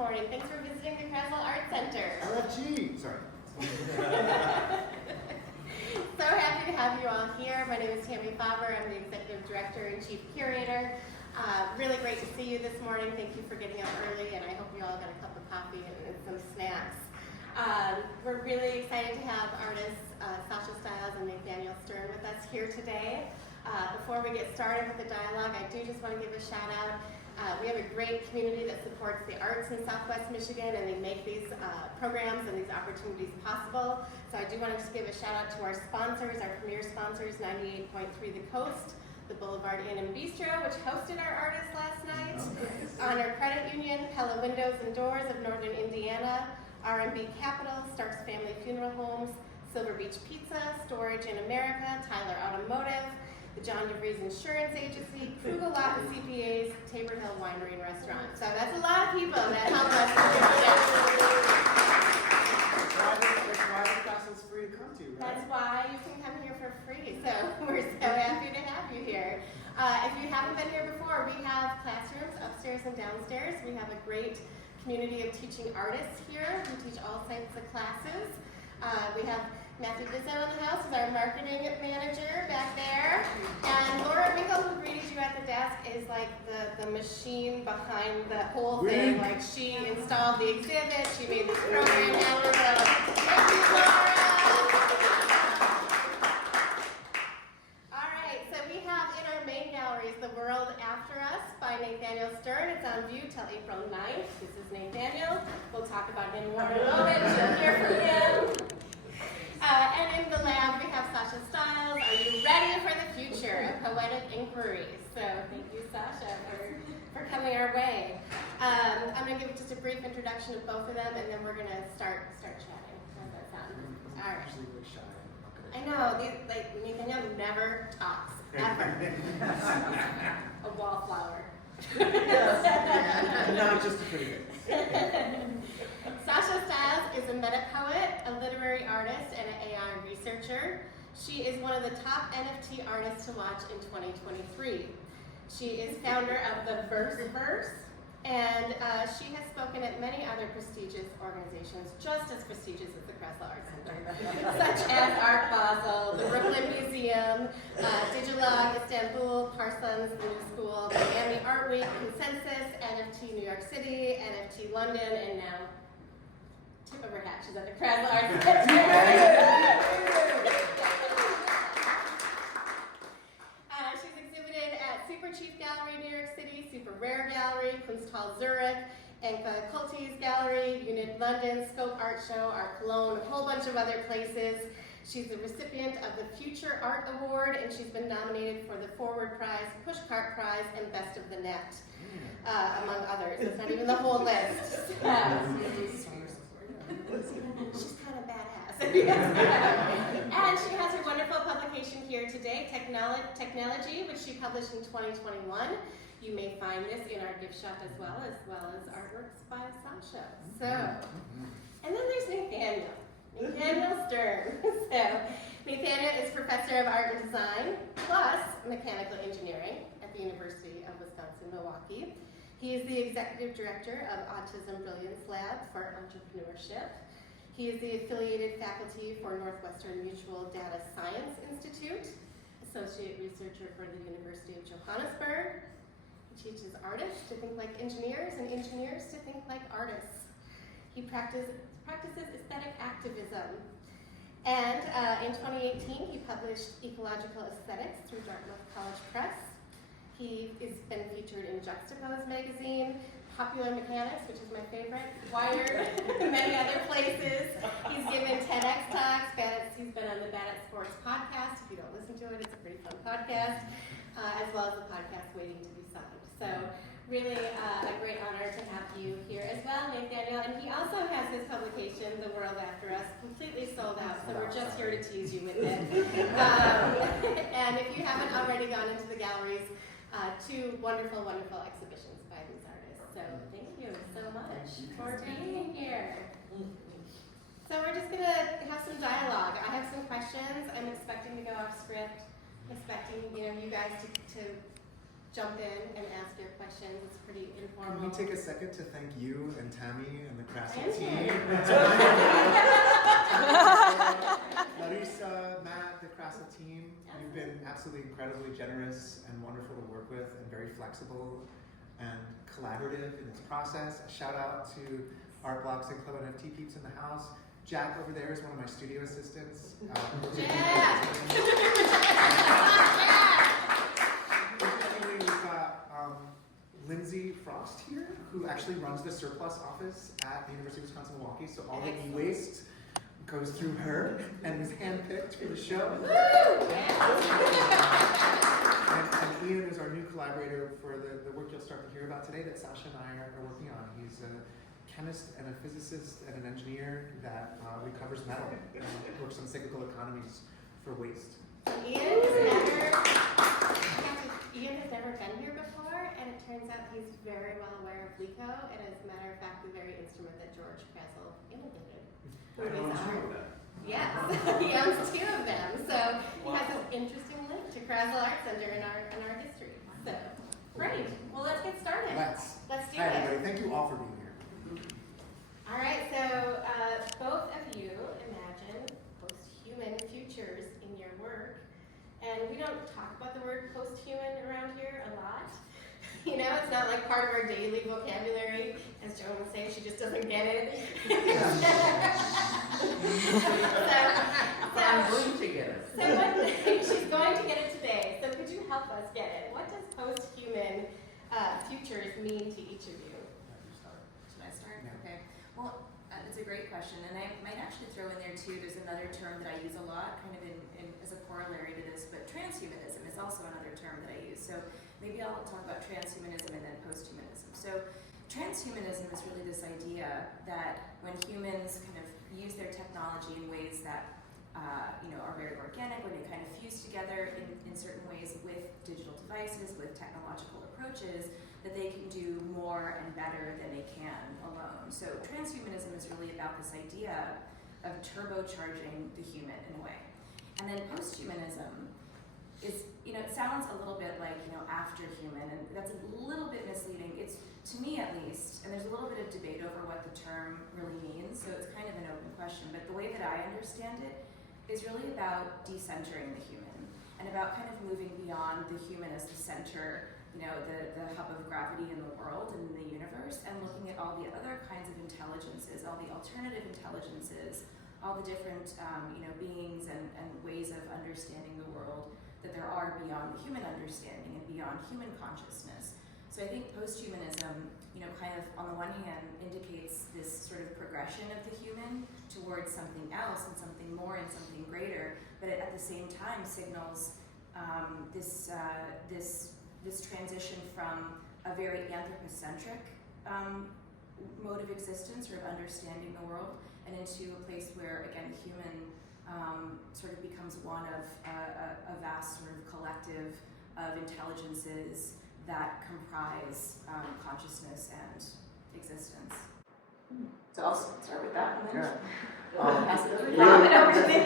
morning. Thanks for visiting the Krasl Art Center. LFG, sorry. So happy to have you all here. My name is Tami Fauver. I'm the Executive Director and Chief Curator. Really great to see you this morning. Thank you for getting up early, and I hope you all got a cup of coffee and some snacks. We're really excited to have artists Sasha Stiles and Nathaniel with us here today. Before we get started with the dialogue, I do just want to give a shout out. We have a great community that supports the arts in Southwest Michigan, and they make these programs and these opportunities possible. So I do want to just give a shout out to our sponsors, our premier sponsors, 98.3 The Coast, the Boulevard Inn and Bistro, which hosted our artists last night, Honor Credit Union, Pella Windows and Doors of Northern Indiana, R&B Capital, Starks Family Funeral Homes, Silver Beach Pizza, Storage in America, Tyler Automotive, the John DeVries Insurance Agency, Krugel Latin CPAs, Tabor Hill Winery and Restaurant. So that's a lot of people that help us. That's why the castle's free to come to, right? That's why you can come here for free. So we're so happy to have you here. If you haven't been here before, we have classrooms upstairs and downstairs. We have a great community of teaching artists here who teach all types of classes. We have Matthew Bizoe in the house, who's our marketing manager back there. And Laura Winkle, who greeted you at the desk, is like the machine behind the whole thing. Like, she installed the exhibit, she made this program happen. Thank you, Laura! All right, so we have in our main galleries The World After Us by Nathaniel Stern. It's on view till April 9th. This is Nathaniel. We'll talk about him more in a moment. You'll hear from him. And in the lab, we have Sasha Stiles. Are you ready for the future? A poetic inquiry. So thank you, Sasha, for coming our way. I'm going to give just a brief introduction of both of them, and then we're going to start chatting. How does that sound? All right. Actually, really shy. I know. Nathaniel never talks, ever. A wallflower. No, just a pretty good. Sasha Stiles is a meta-poet, a literary artist, and an AI researcher. She is one of the top NFT artists to watch in 2023. She is founder of the Verse, and she has spoken at many other prestigious organizations, just as prestigious as the Krasl Art Center, such as Art Basel, the Brooklyn Museum, Digilog Istanbul, Parsons, the New School, the Miami Art Week, Consensus, NFT New York City, NFT London, and now tip of her hat, she's at the Krasl Art Center. She's exhibited at Super Chief Gallery, New York City, Super Rare Gallery, Kunsthal Zurich, Enka Kultis Gallery, Unit London, Scope Art Show, Art Cologne, a whole bunch of other places. She's the recipient of the Future Art Award, and she's been nominated for the Forward Prize, Pushcart Prize, and Best of the Net, among others. It's not even the whole list. She's kind of badass. And she has her wonderful publication here today, Technology, which she published in 2021. You may find this in our gift shop as well as artworks by Sasha. So, and then there's Nathaniel Stern. So, Nathaniel is Professor of Art and Design, plus Mechanical Engineering at the University of Wisconsin-Milwaukee. He is the Executive Director of Autism Brilliance Lab for Entrepreneurship. He is the affiliated faculty for Northwestern Mutual Data Science Institute, Associate Researcher for the University of Johannesburg. He teaches artists to think like engineers and engineers to think like artists. He practices aesthetic activism. And in 2018, he published Ecological Aesthetics through Dartmouth College Press. He has been featured in Juxtapose magazine, Popular Mechanics, which is my favorite, Wired, many other places. He's given TEDx talks. He's been on the Bad at Sports podcast. If you don't listen to it, it's a pretty fun podcast, as well as the podcast Waiting to Be Signed. So really a great honor to have you here as well, Nathaniel. And he also has his publication, The World After Us, completely sold out. So we're just here to tease you with it. And if you haven't already gone into the galleries, two wonderful, wonderful exhibitions by these artists. So thank you so much for being here. So we're just going to have some dialogue. I have some questions. I'm expecting to go off script, expecting you guys to jump in and ask your questions. It's pretty informal. Can we take a second to thank you and Tami and the Krasl Thank team? you. Larissa, Matt, the Krasl team, you've been absolutely incredibly generous and wonderful to work with and very flexible and collaborative in its process. A shout out to Art Blocks and Club NFT peeps in the house. Jack over there is one of my studio assistants. Yeah. We've got Lindsay Frost here, who actually runs the Surplus office at the University of Wisconsin-Milwaukee. So all the e-waste goes through her and was handpicked for the show. And Ian is our new collaborator for the work you'll start to hear about today that Sasha and I are working on. He's a chemist and a physicist and an engineer that recovers metal and works on cyclical economies for waste. Ian has never been here before, and it turns out he's very well aware of LICO, and as a matter of fact, the very instrument that George Krasl innovated. Yes, he owns 2 of them, so he has this interesting link to Krasl Art Center in our history. So, great. Well, let's get started. Let's do Hi, it. everybody. Thank you all for being here. All right, so both of you imagine post-human futures in your work, and we don't talk about the word post-human around here a lot. You know, it's not like part of our daily vocabulary. As Joan would say, she just doesn't get it. I'm going to get it. So she's going to get it today. So could you help us get it? What does post-human futures mean to each of you? Should I start? Yeah. Okay. Well, it's a great question, and I might actually throw in there too. There's another term that I use a lot, kind of in as a corollary to this, but transhumanism is also another term that I use. So maybe I'll talk about transhumanism and then posthumanism. So transhumanism is really this idea that when humans kind of use their technology in ways that are very organic, when they kind of fuse together in certain ways with digital devices, with technological approaches, that they can do more and better than they can alone. So transhumanism is really about this idea of turbocharging the human in a way. And then posthumanism is, it sounds a little bit like, after human, and that's a little bit misleading. It's, to me at least, and there's a little bit of debate over what the term really means, so it's kind of an open question, but the way that I understand it is really about decentering the human, and about kind of moving beyond the human as the center, the hub of gravity in the world and in the universe, and looking at all the other kinds of intelligences, all the alternative intelligences, all the different beings and ways of understanding the world that there are beyond the human understanding and beyond human consciousness. So I think posthumanism, kind of on the one hand indicates this sort of progression of the human towards something else and something more and something greater, but it at the same time signals this transition from a very anthropocentric mode of existence or of understanding the world, and into a place where, again, the human sort of becomes one of a vast sort of collective of intelligences that comprise consciousness and existence. So I'll start with that and then pass it over to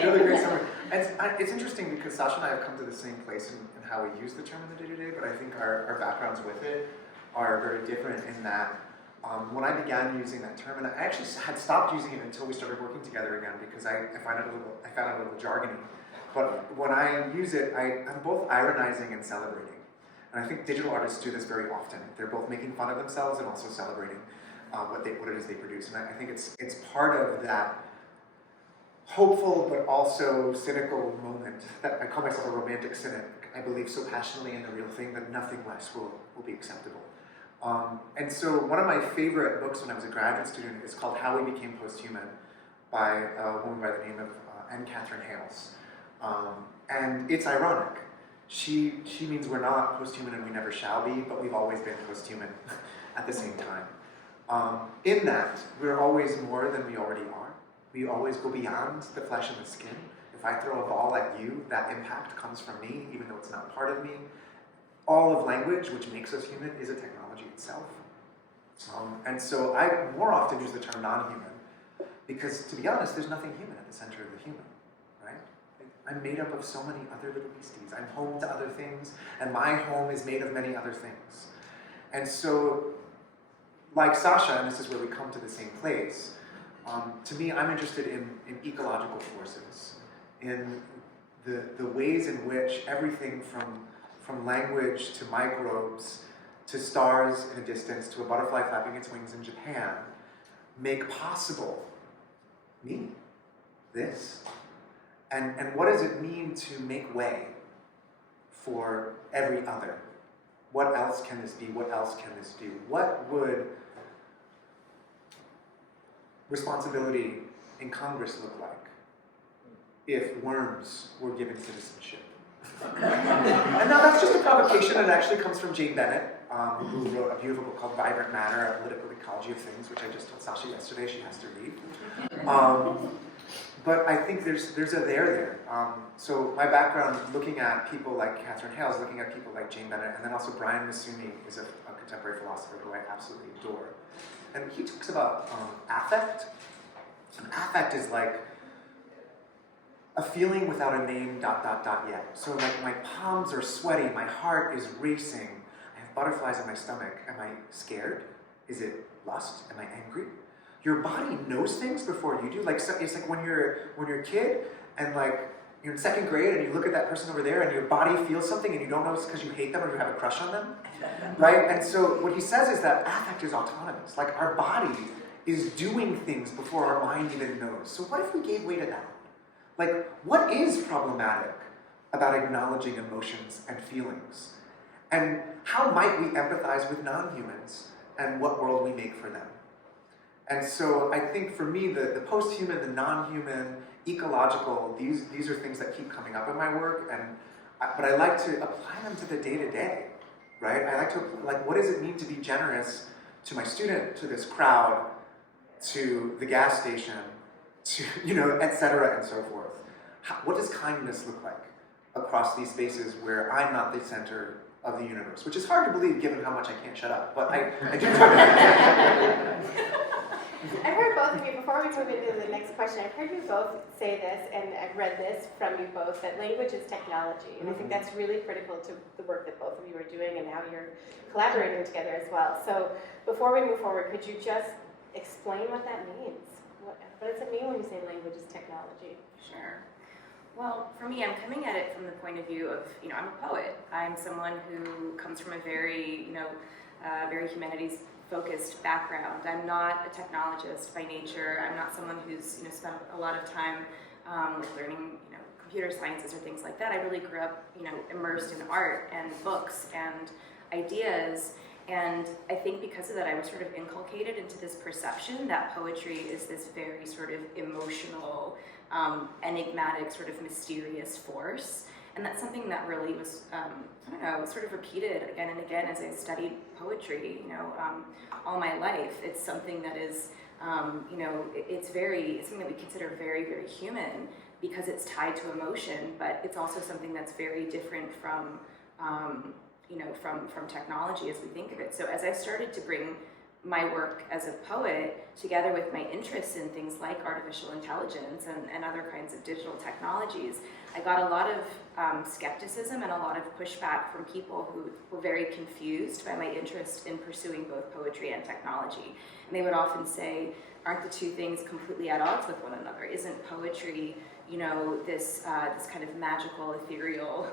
Really great summary. It's interesting because Sasha and I have come to the same place in how we use the term in the day-to-day, but I think our backgrounds with it are very different in that when I began using that term, and I actually had stopped using it until we started working together again because I found it a little jargony. But when I use it, I'm both ironizing and celebrating. And I think digital artists do this very often. They're both making fun of themselves and also celebrating what it is they produce. And I think it's part of that hopeful but also cynical moment that I call myself a romantic cynic. I believe so passionately in the real thing that nothing less will be acceptable. And so one of my favorite books when I was a graduate student is called How We Became Posthuman by a woman by the name of N. Catherine Hales. And it's ironic. She means we're not posthuman and we never shall be, but we've always been posthuman at the same time. In that, we're always more than we already are. We always go beyond the flesh and the skin. If I throw a ball at you, that impact comes from me, even though it's not part of me. All of language, which makes us human, is a technology itself. And so I more often use the term non-human, because to be honest, there's nothing human at the center of the human, right? I'm made up of so many other little beasties. I'm home to other things, and my home is made of many other things. And so, like Sasha, and this is where we come to the same place, to me, I'm interested in ecological forces, in the ways in which everything from language to microbes to stars in a distance to a butterfly flapping its wings in Japan make possible me, this. And what does it mean to make way for every other? What else can this be? What else can this do? What would responsibility in Congress look like if worms were given citizenship? And now that's just a provocation, and it actually comes from Jane Bennett, who wrote a beautiful book called Vibrant Matter, A Political Ecology of Things, which I just told Sasha yesterday she has to read. But I think there's a there. So my background, looking at people like Catherine Hales, looking at people like Jane Bennett, and then also Brian Masumi is a contemporary philosopher who I absolutely adore. And he talks about affect. And affect is like a feeling without a name, ... yet. So like my palms are sweaty, my heart is racing, I have butterflies in my stomach. Am I scared? Is it lust? Am I angry? Your body knows things before you do. Like it's like when you're a kid and like you're in second grade and you look at that person over there and your body feels something and you don't know it's because you hate them or you have a crush on them, right? And so what he says is that affect is autonomous. Like our body is doing things before our mind even knows. So what if we gave way to that? Like, what is problematic about acknowledging emotions and feelings? And how might we empathize with non-humans and what world we make for them? And so I think for me, the post-human, the non-human, ecological, these are things that keep coming up in my work, but I like to apply them to the day-to-day, right? I like to, what does it mean to be generous to my student, to this crowd, to the gas station, to, et cetera, and so forth. What does kindness look like across these spaces where I'm not the center of the universe? Which is hard to believe given how much I can't shut up, but I do try to. I've heard both of you, before we move into the next question, I've heard you both say this, and I've read this from you both, that language is technology. And I think that's really critical to the work that both of you are doing and how you're collaborating together as well. So before we move forward, could you just explain what that means? What does it mean when you say language is technology? Sure. Well, for me, I'm coming at it from the point of view of, I'm a poet. I'm someone who comes from a very, very humanities-focused background. I'm not a technologist by nature. I'm not someone who's, spent a lot of time learning, computer sciences or things like that. I really grew up, immersed in art and books and ideas. And I think because of that, I was sort of inculcated into this perception that poetry is this very sort of emotional, enigmatic, sort of mysterious force. And that's something that really was, sort of repeated again and again as I studied poetry, all my life. It's something that is, it's something that we consider very, very human because it's tied to emotion, but it's also something that's very different from, from technology as we think of it. So as I started to bring my work as a poet together with my interests in things like artificial intelligence and other kinds of digital technologies, I got a lot of skepticism and a lot of pushback from people who were very confused by my interest in pursuing both poetry and technology. And they would often say, aren't the two things completely at odds with one another? Isn't poetry this kind of magical, ethereal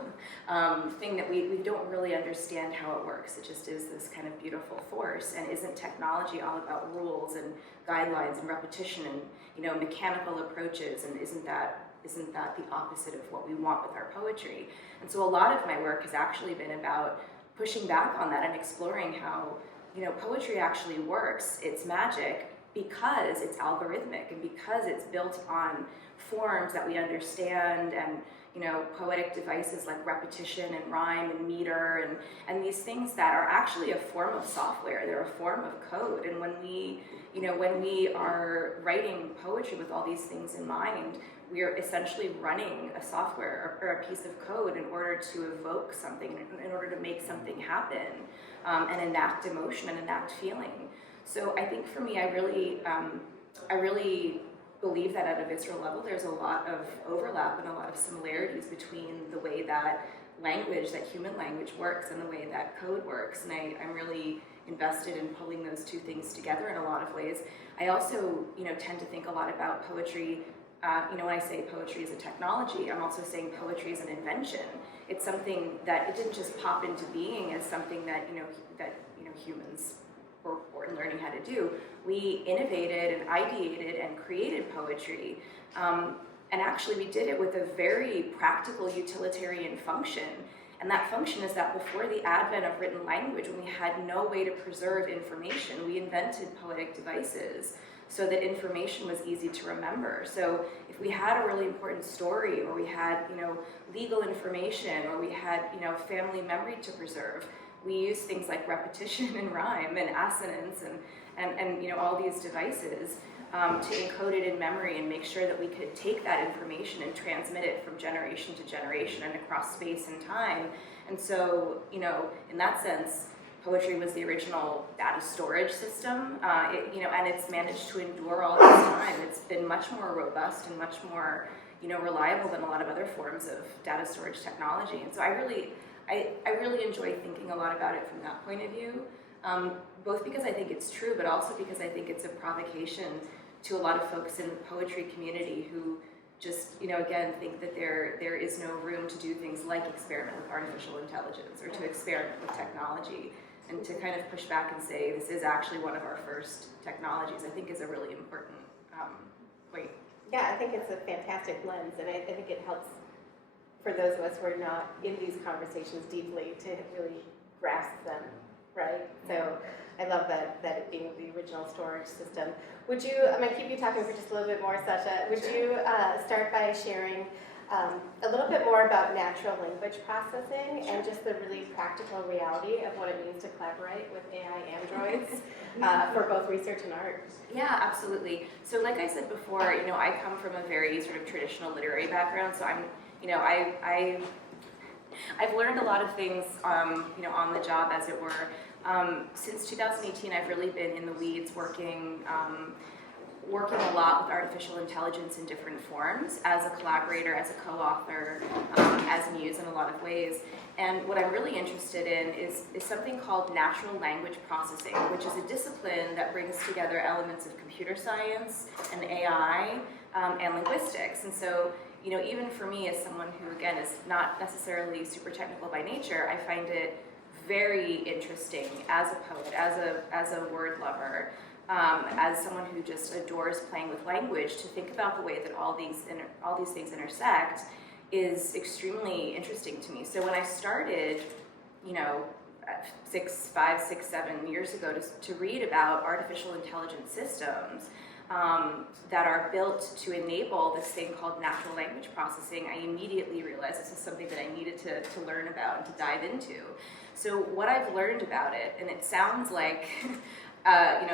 thing that we don't really understand how it works. It just is this kind of beautiful force. And isn't technology all about rules and guidelines and repetition and mechanical approaches? And isn't that the opposite of what we want with our poetry? And so a lot of my work has actually been about pushing back on that and exploring how poetry actually works. It's magic because it's algorithmic and because it's built on forms that we understand and poetic devices like repetition and rhyme and meter and these things that are actually a form of software. They're a form of code. And when we are writing poetry with all these things in mind, we are essentially running a software or a piece of code in order to evoke something, in order to make something happen and enact emotion and enact feeling. So I think for me, I really believe that at a visceral level, there's a lot of overlap and a lot of similarities between the way that language, that human language works, and the way that code works. And I'm really invested in pulling those two things together in a lot of ways. I also, tend to think a lot about poetry. When I say poetry is a technology, I'm also saying poetry is an invention. It's something that it didn't just pop into being as something that humans were born learning how to do. We innovated and ideated and created poetry, and actually we did it with a very practical utilitarian function. And that function is that before the advent of written language, when we had no way to preserve information, we invented poetic devices so that information was easy to remember. So if we had a really important story, or we had, legal information, or we had, family memory to preserve, we use things like repetition and rhyme and assonance and all these devices to encode it in memory and make sure that we could take that information and transmit it from generation to generation and across space and time. And so, in that sense, poetry was the original data storage system, and it's managed to endure all this time. It's been much more robust and much more, reliable than a lot of other forms of data storage technology. And so I really enjoy thinking a lot about it from that point of view, both because I think it's true, but also because I think it's a provocation to a lot of folks in the poetry community who just, again, think that there is no room to do things like experiment with artificial intelligence or to experiment with technology, and to kind of push back and say this is actually one of our first technologies, I think is a really important point. Yeah, I think it's a fantastic lens, and I think it helps for those of us who are not in these conversations deeply to really grasp them, right? So I love that it being the original storage system. Would you, I'm gonna keep you talking for just a little bit more, Sasha. Would you start by sharing a little bit more about natural language processing and just the really practical reality of what it means to collaborate with AI androids for both research and art? Yeah, absolutely. So like I said before, I come from a very sort of traditional literary background, so I'm, I've learned a lot of things, on the job, as it were. Since 2018, I've really been in the weeds working a lot with artificial intelligence in different forms, as a collaborator, as a co-author, as muse in a lot of ways. And what I'm really interested in is something called natural language processing, which is a discipline that brings together elements of computer science and AI and linguistics. And so, even for me, as someone who, again, is not necessarily super technical by nature, I find it very interesting as a poet, as a word lover, as someone who just adores playing with language, to think about the way that all these things intersect is extremely interesting to me. So when I started, 5, 6, 7 years ago to read about artificial intelligence systems that are built to enable this thing called natural language processing, I immediately realized this was something that I needed to learn about and to dive into. So what I've learned about it, and it sounds like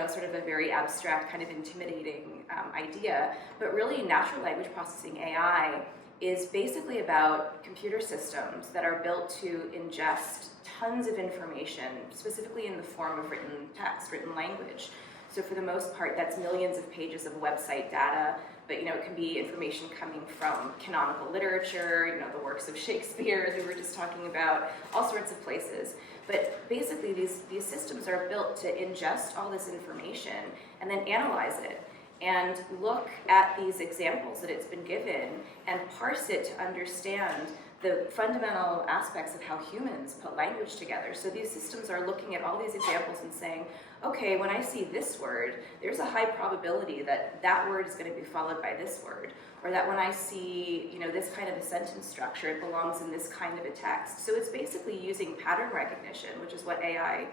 sort of a very abstract, kind of intimidating idea, but really natural language processing, AI, is basically about computer systems that are built to ingest tons of information, specifically in the form of written text, written language. So for the most part, that's millions of pages of website data, but it can be information coming from canonical literature, the works of Shakespeare, as we were just talking about, all sorts of places. But basically, these systems are built to ingest all this information and then analyze it and look at these examples that it's been given and parse it to understand the fundamental aspects of how humans put language together. So these systems are looking at all these examples and saying, okay, when I see this word, there's a high probability that that word is going to be followed by this word, or that when I see, this kind of a sentence structure, it belongs in this kind of a text. So it's basically using pattern recognition, which is what AI,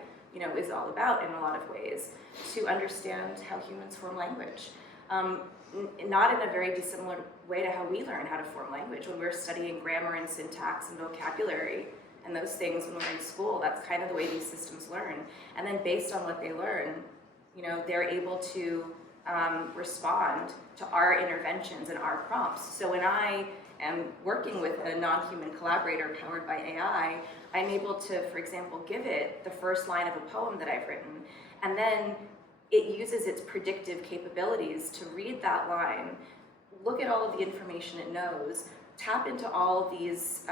is all about in a lot of ways, to understand how humans form language. Not in a very dissimilar way to how we learn how to form language. When we're studying grammar and syntax and vocabulary and those things when we're in school, that's kind of the way these systems learn. And then based on what they learn, they're able to respond to our interventions and our prompts. So when I am working with a non-human collaborator powered by AI, I'm able to, for example, give it the first line of a poem that I've written, and then it uses its predictive capabilities to read that line, look at all of the information it knows, tap into all of these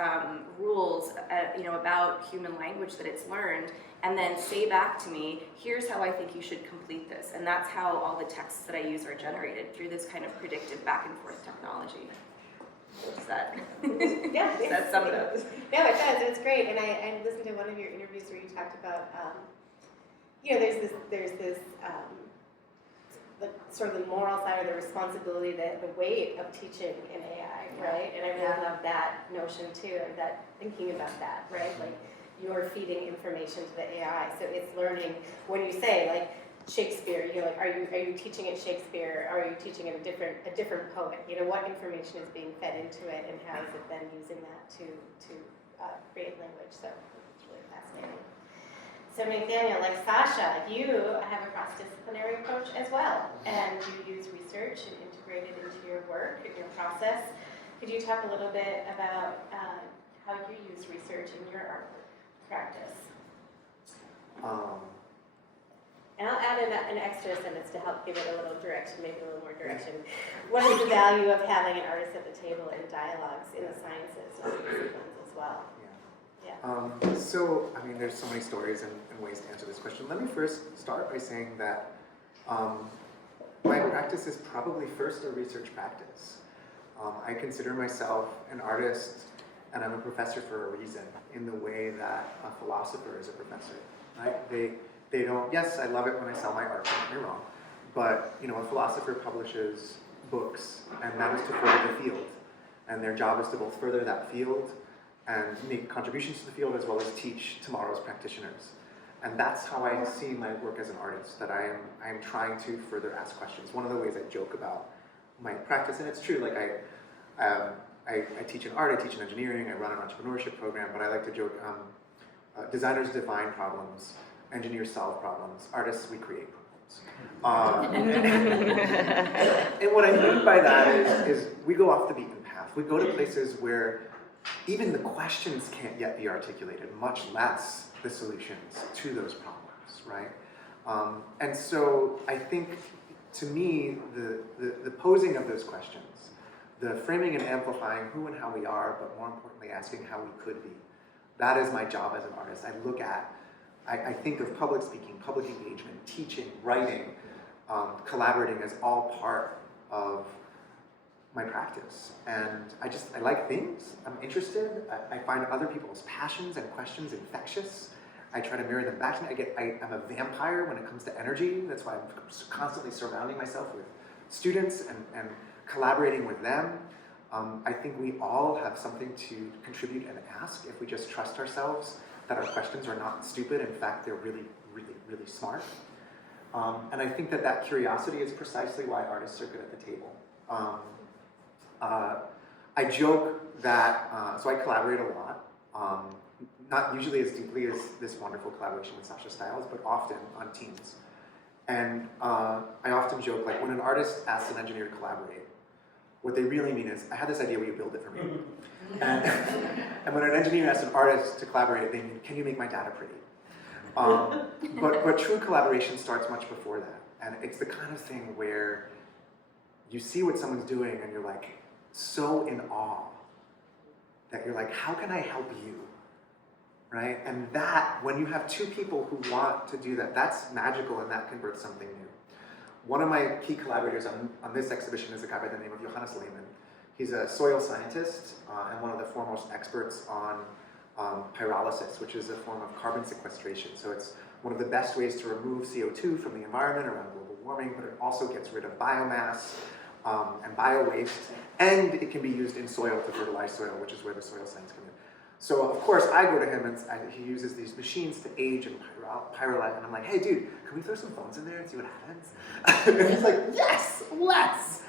rules, about human language that it's learned, and then say back to me, here's how I think you should complete this. And that's how all the texts that I use are generated, through this kind of predictive back and forth technology. Does that, Yeah, does that sum it up? No, it does. It's great. And I listened to one of your interviews where you talked about, there's this sort of the moral side, or the responsibility, the weight of teaching in AI, right? And I really love that notion too, or that thinking about that, right? Like, you're feeding information to the AI, so it's learning. When you say, like, Shakespeare, like, are you teaching it Shakespeare? Or are you teaching it a different poet? What information is being fed into it, and how is it then using that to create language? So it's really fascinating. So Nathaniel, like Sasha, you have a cross-disciplinary approach as well, and you use research and integrate it into your work and your process. Could you talk a little bit about how you use research in your art practice? And I'll add an extra sentence to help give it a little direction, maybe a little more direction. What is the value of having an artist at the table in dialogues in the sciences and disciplines as well? So, there's so many stories and ways to answer this question. Let me first start by saying that my practice is probably first a research practice. I consider myself an artist, and I'm a professor for a reason, in the way that a philosopher is a professor, right? They don't, yes, I love it when I sell my art, don't get me wrong, but a philosopher publishes books, and that is to further the field. And their job is to both further that field and make contributions to the field, as well as teach tomorrow's practitioners. And that's how I see my work as an artist, that I am trying to further ask questions. One of the ways I joke about my practice, and it's true, like I teach in art, I teach in engineering, I run an entrepreneurship program, but I like to joke, designers define problems, engineers solve problems, artists, we create problems. And what I mean by that is we go off the beaten path. We go to places where even the questions can't yet be articulated, much less the solutions to those problems, right? And so I think, to me, the posing of those questions, the framing and amplifying who and how we are, but more importantly, asking how we could be, that is my job as an artist. I think of public speaking, public engagement, teaching, writing, collaborating as all part of my practice. And I like things, I'm interested, I find other people's passions and questions infectious. I try to mirror them back to me. I'm a vampire when it comes to energy. That's why I'm constantly surrounding myself with students and collaborating with them. I think we all have something to contribute and ask if we just trust ourselves that our questions are not stupid. In fact, they're really, really, really smart. And I think that curiosity is precisely why artists are good at the table. I joke that, so I collaborate a lot, not usually as deeply as this wonderful collaboration with Sasha Stiles, but often on teams. And I often joke, like, when an artist asks an engineer to collaborate, what they really mean is, I have this idea, will you build it for me? And when an engineer asks an artist to collaborate, they mean, can you make my data pretty? But true collaboration starts much before that. And it's the kind of thing where you see what someone's doing and you're like so in awe that you're like, how can I help you? Right? And that, when you have two people who want to do that, that's magical, and that can birth something new. One of my key collaborators on this exhibition is a guy by the name of Lehtinen. He's a soil scientist and one of the foremost experts on pyrolysis, which is a form of carbon sequestration. So it's one of the best ways to remove CO2 from the environment around global warming, but it also gets rid of biomass and bio-waste, and it can be used in soil to fertilize soil, which is where the soil science comes in. So of course I go to him and he uses these machines to age and pyrolyze, and I'm like, hey dude, can we throw some phones in there and see what happens? And he's like, yes, let's!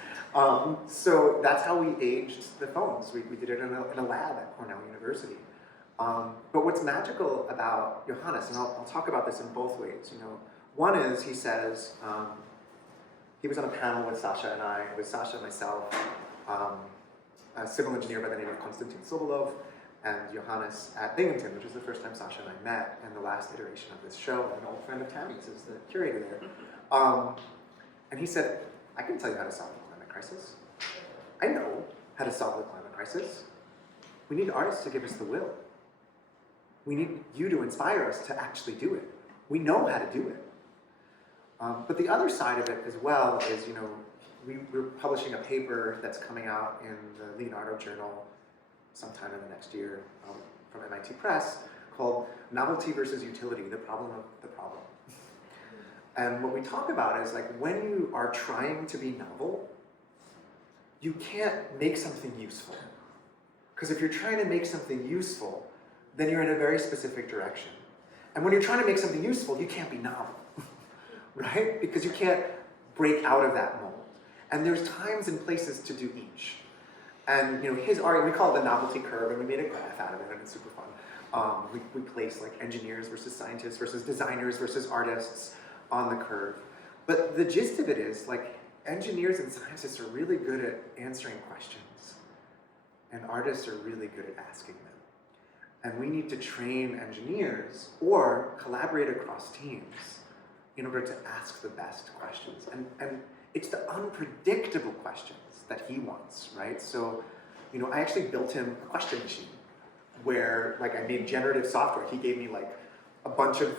So that's how we aged the phones. We did it in a lab at Cornell University. But what's magical about Johannes, and I'll talk about this in both ways, one is, he says, he was on a panel with Sasha and I, with Sasha and myself, a civil engineer by the name of Konstantin Sobolov, and Johannes at Binghamton, which is the first time Sasha and I met in the last iteration of this show, an old friend of Tami's, is the curator there. And he said, I can tell you how to solve the climate crisis. I know how to solve the climate crisis. We need artists to give us the will. We need you to inspire us to actually do it. We know how to do it. But the other side of it as well is, we're publishing a paper that's coming out in the Leonardo Journal sometime in the next year from MIT Press called Novelty versus Utility, the Problem of the Problem. And what we talk about is like when you are trying to be novel, you can't make something useful. Because if you're trying to make something useful, then you're in a very specific direction. And when you're trying to make something useful, you can't be novel, right? Because you can't break out of that mold. And there's times and places to do each. And his art, we call it the novelty curve, and we made a graph out of it, and it's super fun. We place like engineers versus scientists versus designers versus artists on the curve. But the gist of it is like engineers and scientists are really good at answering questions, and artists are really good at asking them. And we need to train engineers or collaborate across teams in order to ask the best questions. And it's the unpredictable questions that he wants, right? So, I actually built him a question machine where like I made generative software. He gave me like a bunch of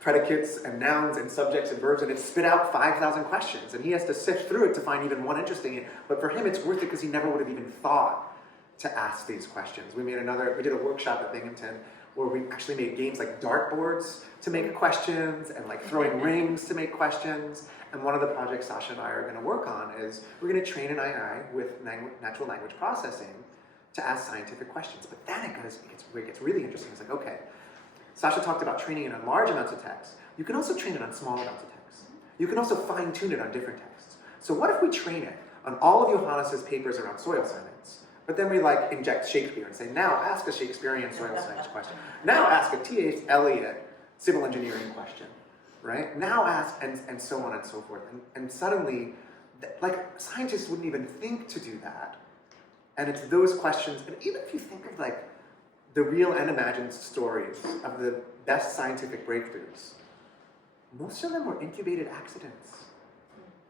predicates and nouns and subjects and verbs, and it spit out 5,000 questions. And he has to sift through it to find even one interesting. But for him, it's worth it because he never would have even thought to ask these questions. We did a workshop at Binghamton where we actually made games like dartboards to make questions and like throwing rings to make questions. And one of the projects Sasha and I are going to work on is we're going to train an AI with natural language processing to ask scientific questions. But then it gets really interesting. It's like, okay, Sasha talked about training it on large amounts of text. You can also train it on small amounts of text. You can also fine tune it on different texts. So what if we train it on all of Johannes's papers around soil science, but then we like inject Shakespeare and say, now ask a Shakespearean soil science question. Now ask a T.H. Eliot civil engineering question, right? Now ask, and so on and so forth. And suddenly, like scientists wouldn't even think to do that. And it's those questions, and even if you think of like the real and imagined stories of the best scientific breakthroughs, most of them were incubated accidents.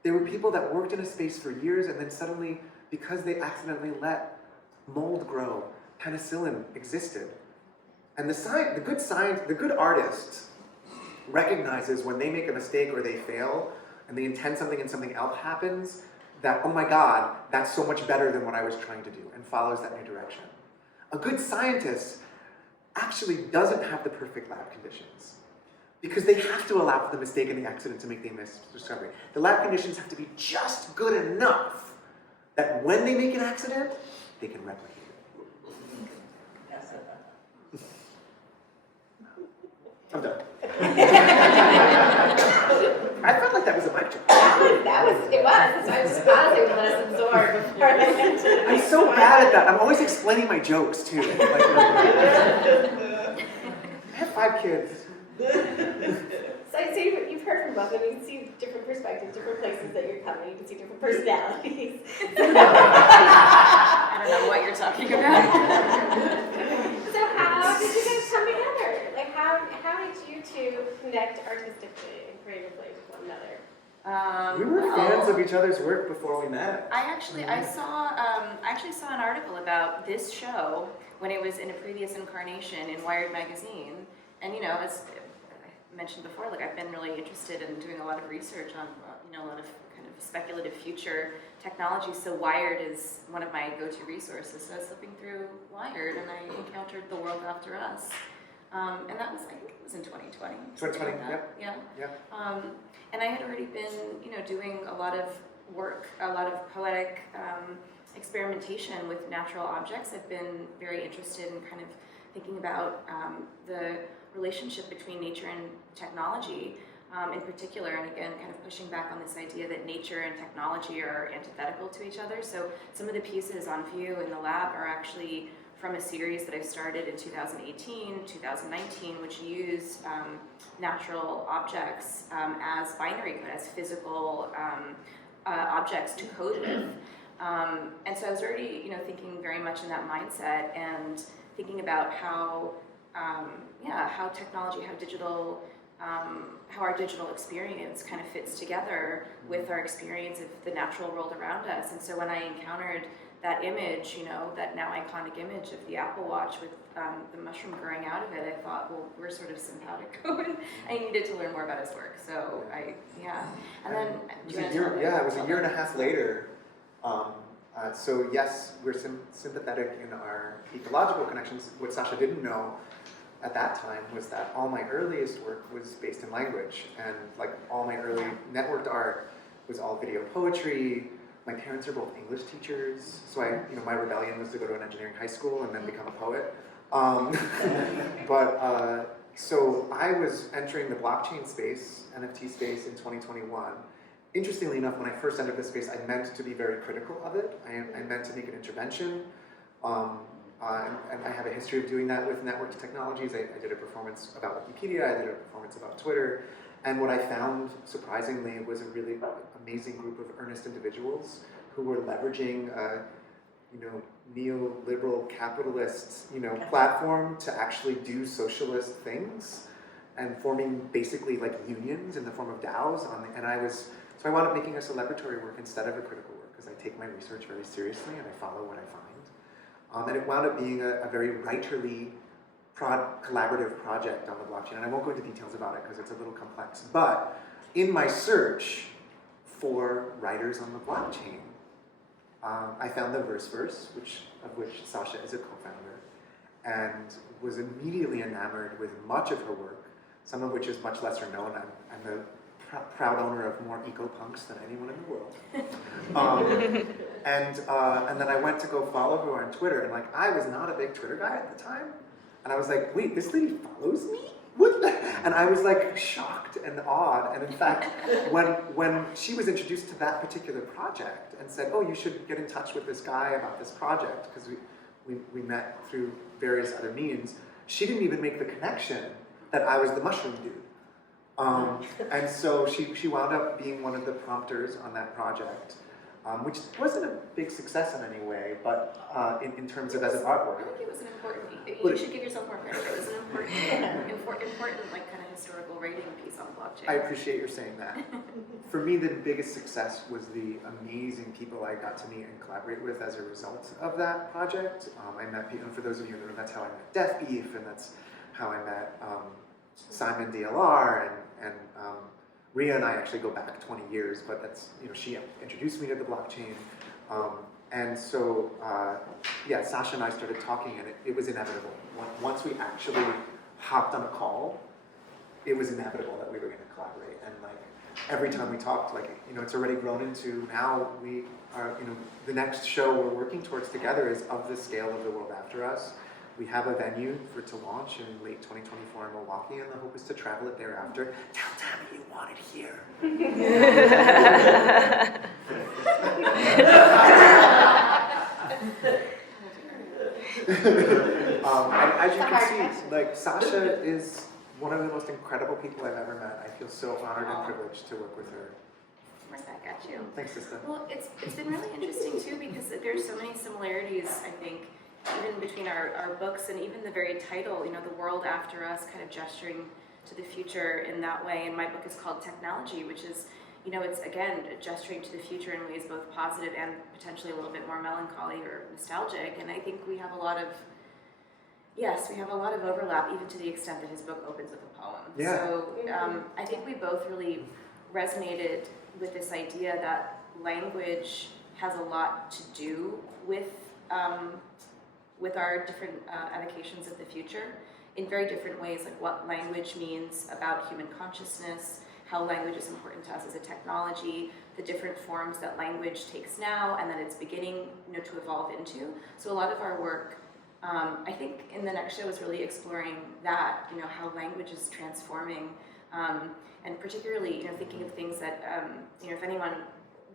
There were people that worked in a space for years and then suddenly, because they accidentally let mold grow, penicillin existed. And the good artist recognizes when they make a mistake or they fail and they intend something and something else happens, that, oh my God, that's so much better than what I was trying to do, and follows that new direction. A good scientist actually doesn't have the perfect lab conditions because they have to allow for the mistake and the accident to make the discovery. The lab conditions have to be just good enough that when they make an accident, they can replicate it. I'm done. I felt like that was a mic drop. It was. So I was just pausing to let us absorb before I went to I'm so bad at that. I'm always explaining my jokes too. Like, I have 5 kids. So you've heard from both, and you can see different perspectives, different places that you're coming. You can see different personalities. I don't know what you're talking about. So how did you guys come together? Like how did you two connect artistically and creatively with one another? We were fans of each other's work before we met. I actually saw an article about this show when it was in a previous incarnation in Wired magazine, and as I mentioned before, like I've been really interested in doing a lot of research on a lot of kind of speculative future technology. So Wired is one of my go-to resources. So I was flipping through Wired and I encountered The World After Us, and that was, I think it was in 2020. 2020, like yeah. And I had already been, doing a lot of work, a lot of poetic experimentation with natural objects. I've been very interested in kind of thinking about the relationship between nature and technology in particular, and again, kind of pushing back on this idea that nature and technology are antithetical to each other. So some of the pieces on view in the lab are actually from a series that I started in 2018, 2019, which use natural objects as binary code, as physical objects to code with. And so I was already, thinking very much in that mindset and thinking about how technology, how our digital experience kind of fits together with our experience of the natural world around us. And so when I encountered that image, that now iconic image of the Apple Watch with the mushroom growing out of it, I thought, well, we're sort of simpatico, and I needed to learn more about his work. So and then it was a year and a half later. So yes, we're sympathetic in our ecological connections. What Sasha didn't know at that time was that all my earliest work was based in language, and like all my early networked art was all video poetry. My parents are both English teachers, so my rebellion was to go to an engineering high school and then become a poet. So I was entering the blockchain space, NFT space in 2021. Interestingly enough, when I first entered this space, I meant to be very critical of it. I meant to make an intervention. And I have a history of doing that with networked technologies. I did a performance about Wikipedia, I did a performance about Twitter, and what I found, surprisingly, was a really amazing group of earnest individuals who were leveraging neoliberal capitalist, platform to actually do socialist things and forming basically like unions in the form of DAOs. So I wound up making a celebratory work instead of a critical work, because I take my research very seriously and I follow what I find. And it wound up being a very writerly, collaborative project on the blockchain. And I won't go into details about it because it's a little complex. But in my search for writers on the blockchain, I found the Verse, of which Sasha is a co-founder, and was immediately enamored with much of her work, some of which is much lesser known. I'm the proud owner of more eco-punks than anyone in the world. And then I went to go follow her on Twitter, and I was not a big Twitter guy at the time, and I was like, wait, this lady follows me? What the? And I was shocked and awed, and in fact, when she was introduced to that particular project and said, oh, you should get in touch with this guy about this project, because we met through various other means, she didn't even make the connection that I was the mushroom dude. And so she wound up being one of the prompters on that project, which wasn't a big success in any way, but in terms of as an artwork. I think it was an important, you should give yourself more credit. It was an important kind of historical rating piece on blockchain. I appreciate your saying that. For me, the biggest success was the amazing people I got to meet and collaborate with as a result of that project. I met people, for those of you who know, that's how I met Death Beef, and that's how I met Simon DLR, and Rhea and I actually go back 20 years, but that's, she introduced me to the blockchain. And so, Sasha and I started talking, and it was inevitable. Once we actually hopped on a call, it was inevitable that we were going to collaborate. And every time we talked, it's already grown into, now we are, the next show we're working towards together is of the scale of the world after us. We have a venue to launch in late 2024 in Milwaukee, and the hope is to travel it thereafter. Tell Tami you want it here. And as you can see, Sasha is one of the most incredible people I've ever met. I feel so honored and privileged to work with her. Right back at you. Thanks, sister. Well, it's been really interesting too, because there's so many similarities, I think, even between our books and even the very title, the world after us, kind of gesturing to the future in that way. And my book is called Technology, which is, it's again gesturing to the future in ways both positive and potentially a little bit more melancholy or nostalgic. And I think we have a lot of overlap, even to the extent that his book opens with a poem. Yeah. So I think we both really resonated with this idea that language has a lot to do with our different evocations of the future in very different ways, like what language means about human consciousness, how language is important to us as a technology, the different forms that language takes now and that it's beginning to evolve into. So a lot of our work, I think in the next show is really exploring that, how language is transforming, and particularly, thinking of things that, if anyone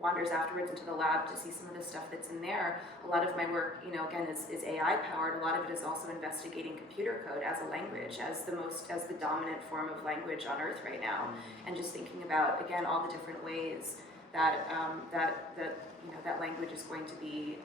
wanders afterwards into the lab to see some of the stuff that's in there. A lot of my work, again, is AI powered. A lot of it is also investigating computer code as a language, as the dominant form of language on Earth right now, and just thinking about, again, all the different ways that that language is going to be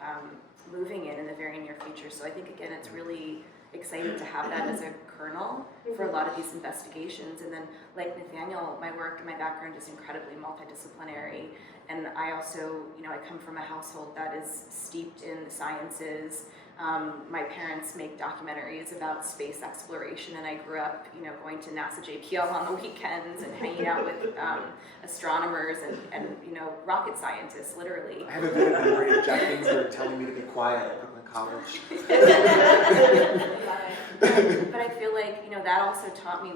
moving in the very near future. So I think again, it's really exciting to have that as a kernel for a lot of these investigations. And then, like Nathaniel, my work and my background is incredibly multidisciplinary. And I also, I come from a household that is steeped in the sciences. My parents make documentaries about space exploration, and I grew up, going to NASA JPL on the weekends and hanging out with astronomers and rocket scientists, literally. I have a vivid memory of Jack Ginsburg telling me to be quiet at Brooklyn College. But I feel like, that also taught me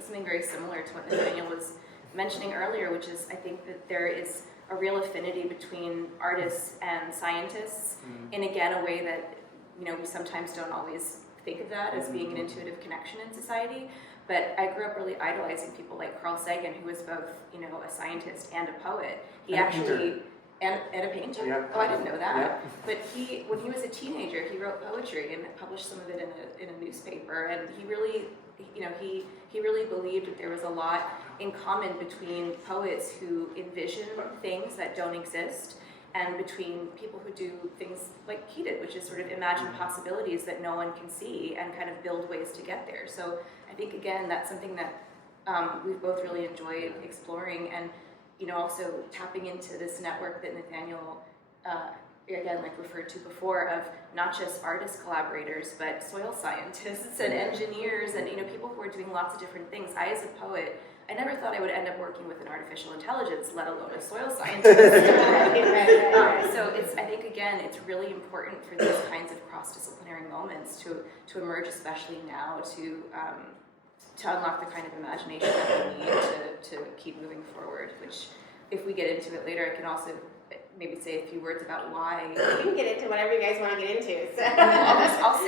something very similar to what Nathaniel was mentioning earlier, which is I think that there is a real affinity between artists and scientists in, again, a way that, we sometimes don't always think of that as being an intuitive connection in society. But I grew up really idolizing people like Carl Sagan, who was both, a scientist and a poet. He actually... And a painter? Yeah. Oh, I didn't know that. Yeah. But when he was a teenager, he wrote poetry and published some of it in a newspaper. And he really, he really believed that there was a lot in common between poets who envision things that don't exist and between people who do things like he did, which is sort of imagine possibilities that no one can see and kind of build ways to get there. So I think, again, that's something that we've both really enjoyed exploring. And also tapping into this network that Nathaniel, again, referred to before, of not just artist collaborators, but soil scientists and engineers and, people who are doing lots of different things. I, as a poet, I never thought I would end up working with an artificial intelligence, let alone a soil scientist. So I think, again, it's really important for these kinds of cross-disciplinary moments to emerge, especially now, to unlock the kind of imagination that we need to keep moving forward, which, if we get into it later, I can also maybe say a few words about why. You can get into whatever you guys want to get into. So. I'll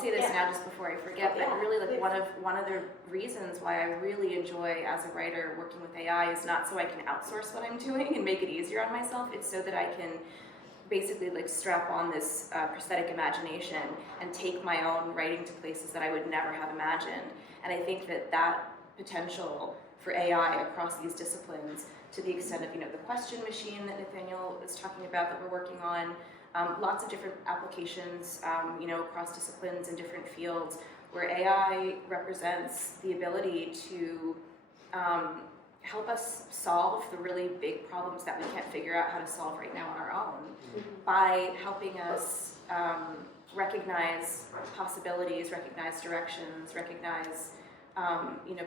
say this now just before I forget, but really one of the reasons why I really enjoy as a writer working with AI is not so I can outsource what I'm doing and make it easier on myself, it's so that I can basically strap on this prosthetic imagination and take my own writing to places that I would never have imagined. And I think that potential for AI across these disciplines, to the extent of the question machine that Nathaniel is talking about that we're working on, lots of different applications across disciplines and different fields where AI represents the ability to help us solve the really big problems that we can't figure out how to solve right now on our own by helping us recognize possibilities, recognize directions, recognize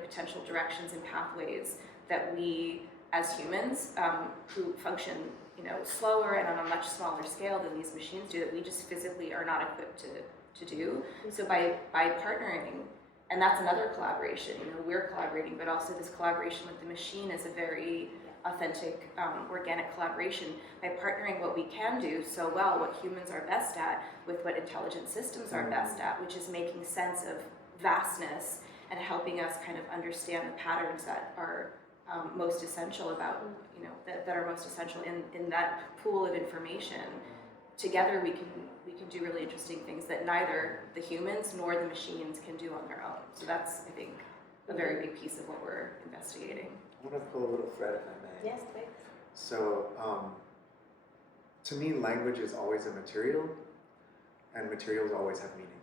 potential directions and pathways that we, as humans, who function slower and on a much smaller scale than these machines do, that we just physically are not equipped to do. So by partnering, and that's another collaboration, we're collaborating, but also this collaboration with the machine is a very authentic, organic collaboration. By partnering what we can do so well, what humans are best at, with what intelligent systems are best at, which is making sense of vastness and helping us kind of understand the patterns that are most essential about, that are most essential in that pool of information. Together we can do really interesting things that neither the humans nor the machines can do on their own. So that's, I think, a very big piece of what we're investigating. I want to pull a little thread, if I may. Yes, please. So, to me, language is always a material, and materials always have meaning.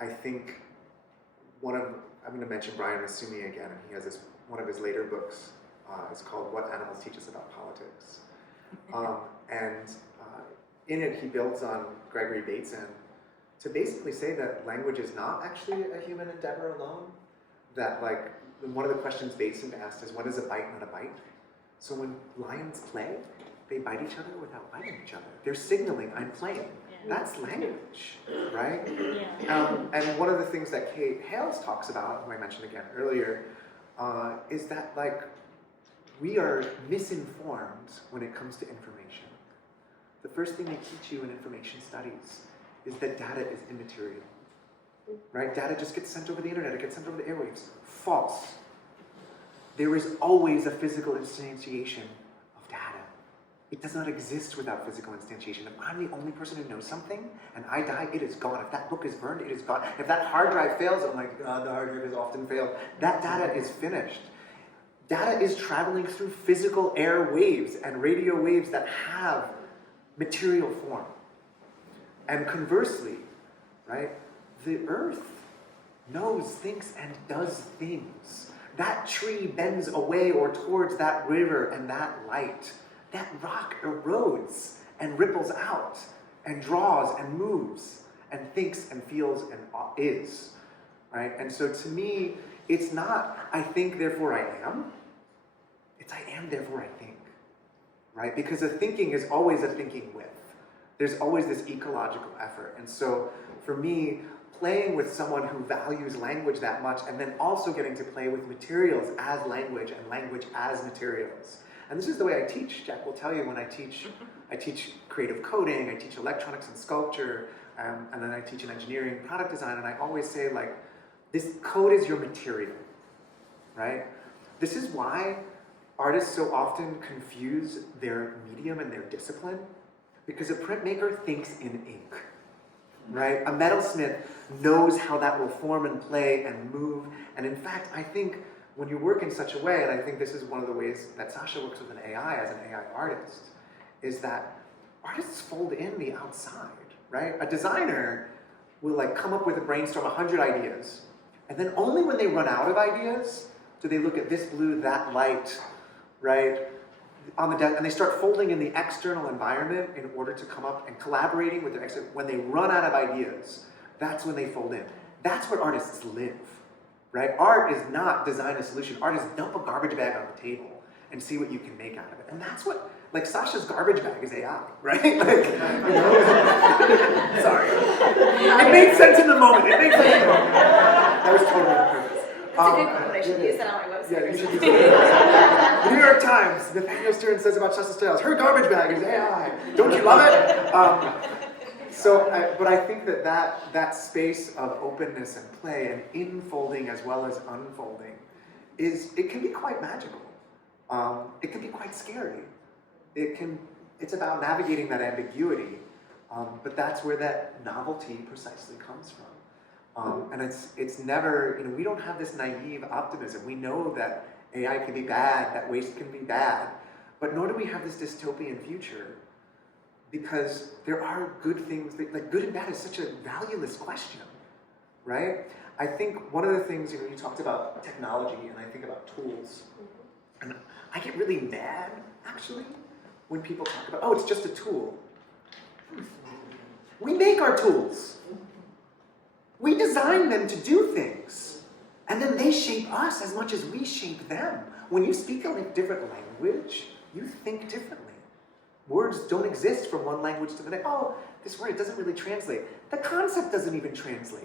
I think I'm going to mention Brian Masumi again, and he has one of his later books. It's called What Animals Teach Us About Politics. And in it, he builds on Gregory Bateson to basically say that language is not actually a human endeavor alone. That, one of the questions Bateson asked is, what is a bite, not a bite? So when lions play, they bite each other without biting each other. They're signaling, I'm playing. That's language, right? Yeah. And one of the things that Kate Hales talks about, who I mentioned again earlier, is that we are misinformed when it comes to information. The first thing they teach you in information studies is that data is immaterial, right? Data just gets sent over the internet, it gets sent over the airwaves. False. There is always a physical instantiation of data. It does not exist without physical instantiation. If I'm the only person who knows something and I die, it is gone. If that book is burned, it is gone. If that hard drive fails, oh my God, the hard drive has often failed. That data is finished. Data is traveling through physical air waves and radio waves that have material form. And conversely, right, the earth knows, thinks, and does things. That tree bends away or towards that river and that light. That rock erodes and ripples out and draws and moves and thinks and feels and is, right? And so to me, it's not, I think, therefore I am. It's I am, therefore I think, right? Because a thinking is always a thinking with. There's always this ecological effort. And so for me, playing with someone who values language that much and then also getting to play with materials as language and language as materials. And this is the way I teach. Jack will tell you when I teach creative coding, I teach electronics and sculpture, and then I teach in engineering, product design, and I always say, like, this code is your material, right? This is why artists so often confuse their medium and their discipline, because a printmaker thinks in ink, right? A metalsmith knows how that will form and play and move, and in fact, I think when you work in such a way, and I think this is one of the ways that Sasha works with an AI as an AI artist, is that artists fold in the outside, right? A designer will like come up with a brainstorm 100 ideas, and then only when they run out of ideas do they look at this blue, that light, right, on the desk, and they start folding in the external environment in order to come up and collaborating with their external. When they run out of ideas, that's when they fold in. That's where artists live, right? Art is not design a solution. Art is dump a garbage bag on the table and see what you can make out of it. And that's what, like, Sasha's garbage bag is AI, right? Like, you know? Sorry. It made sense in the moment. It made sense in the moment. That was totally on purpose. That's a good quote. I should use that on my website. Yeah, you should use that. New York Times, Nathaniel says about Sasha Stiles, her garbage bag is AI. Don't you love it? But I think that space of openness and play and infolding as well as unfolding it can be quite magical. It can be quite scary. It's about navigating that ambiguity, but that's where that novelty precisely comes from. And it's never, you know, we don't have this naive optimism. We know that AI can be bad, that waste can be bad, but nor do we have this dystopian future, because there are good things, like good and bad is such a valueless question, right? I think one of the things, you know, you talked about technology, and I think about tools, and I get really mad, actually, when people talk about, oh, it's just a tool. We make our tools. We design them to do things, and then they shape us as much as we shape them. When you speak a different language, you think differently. Words don't exist from one language to the next. Oh, this word, it doesn't really translate. The concept doesn't even translate,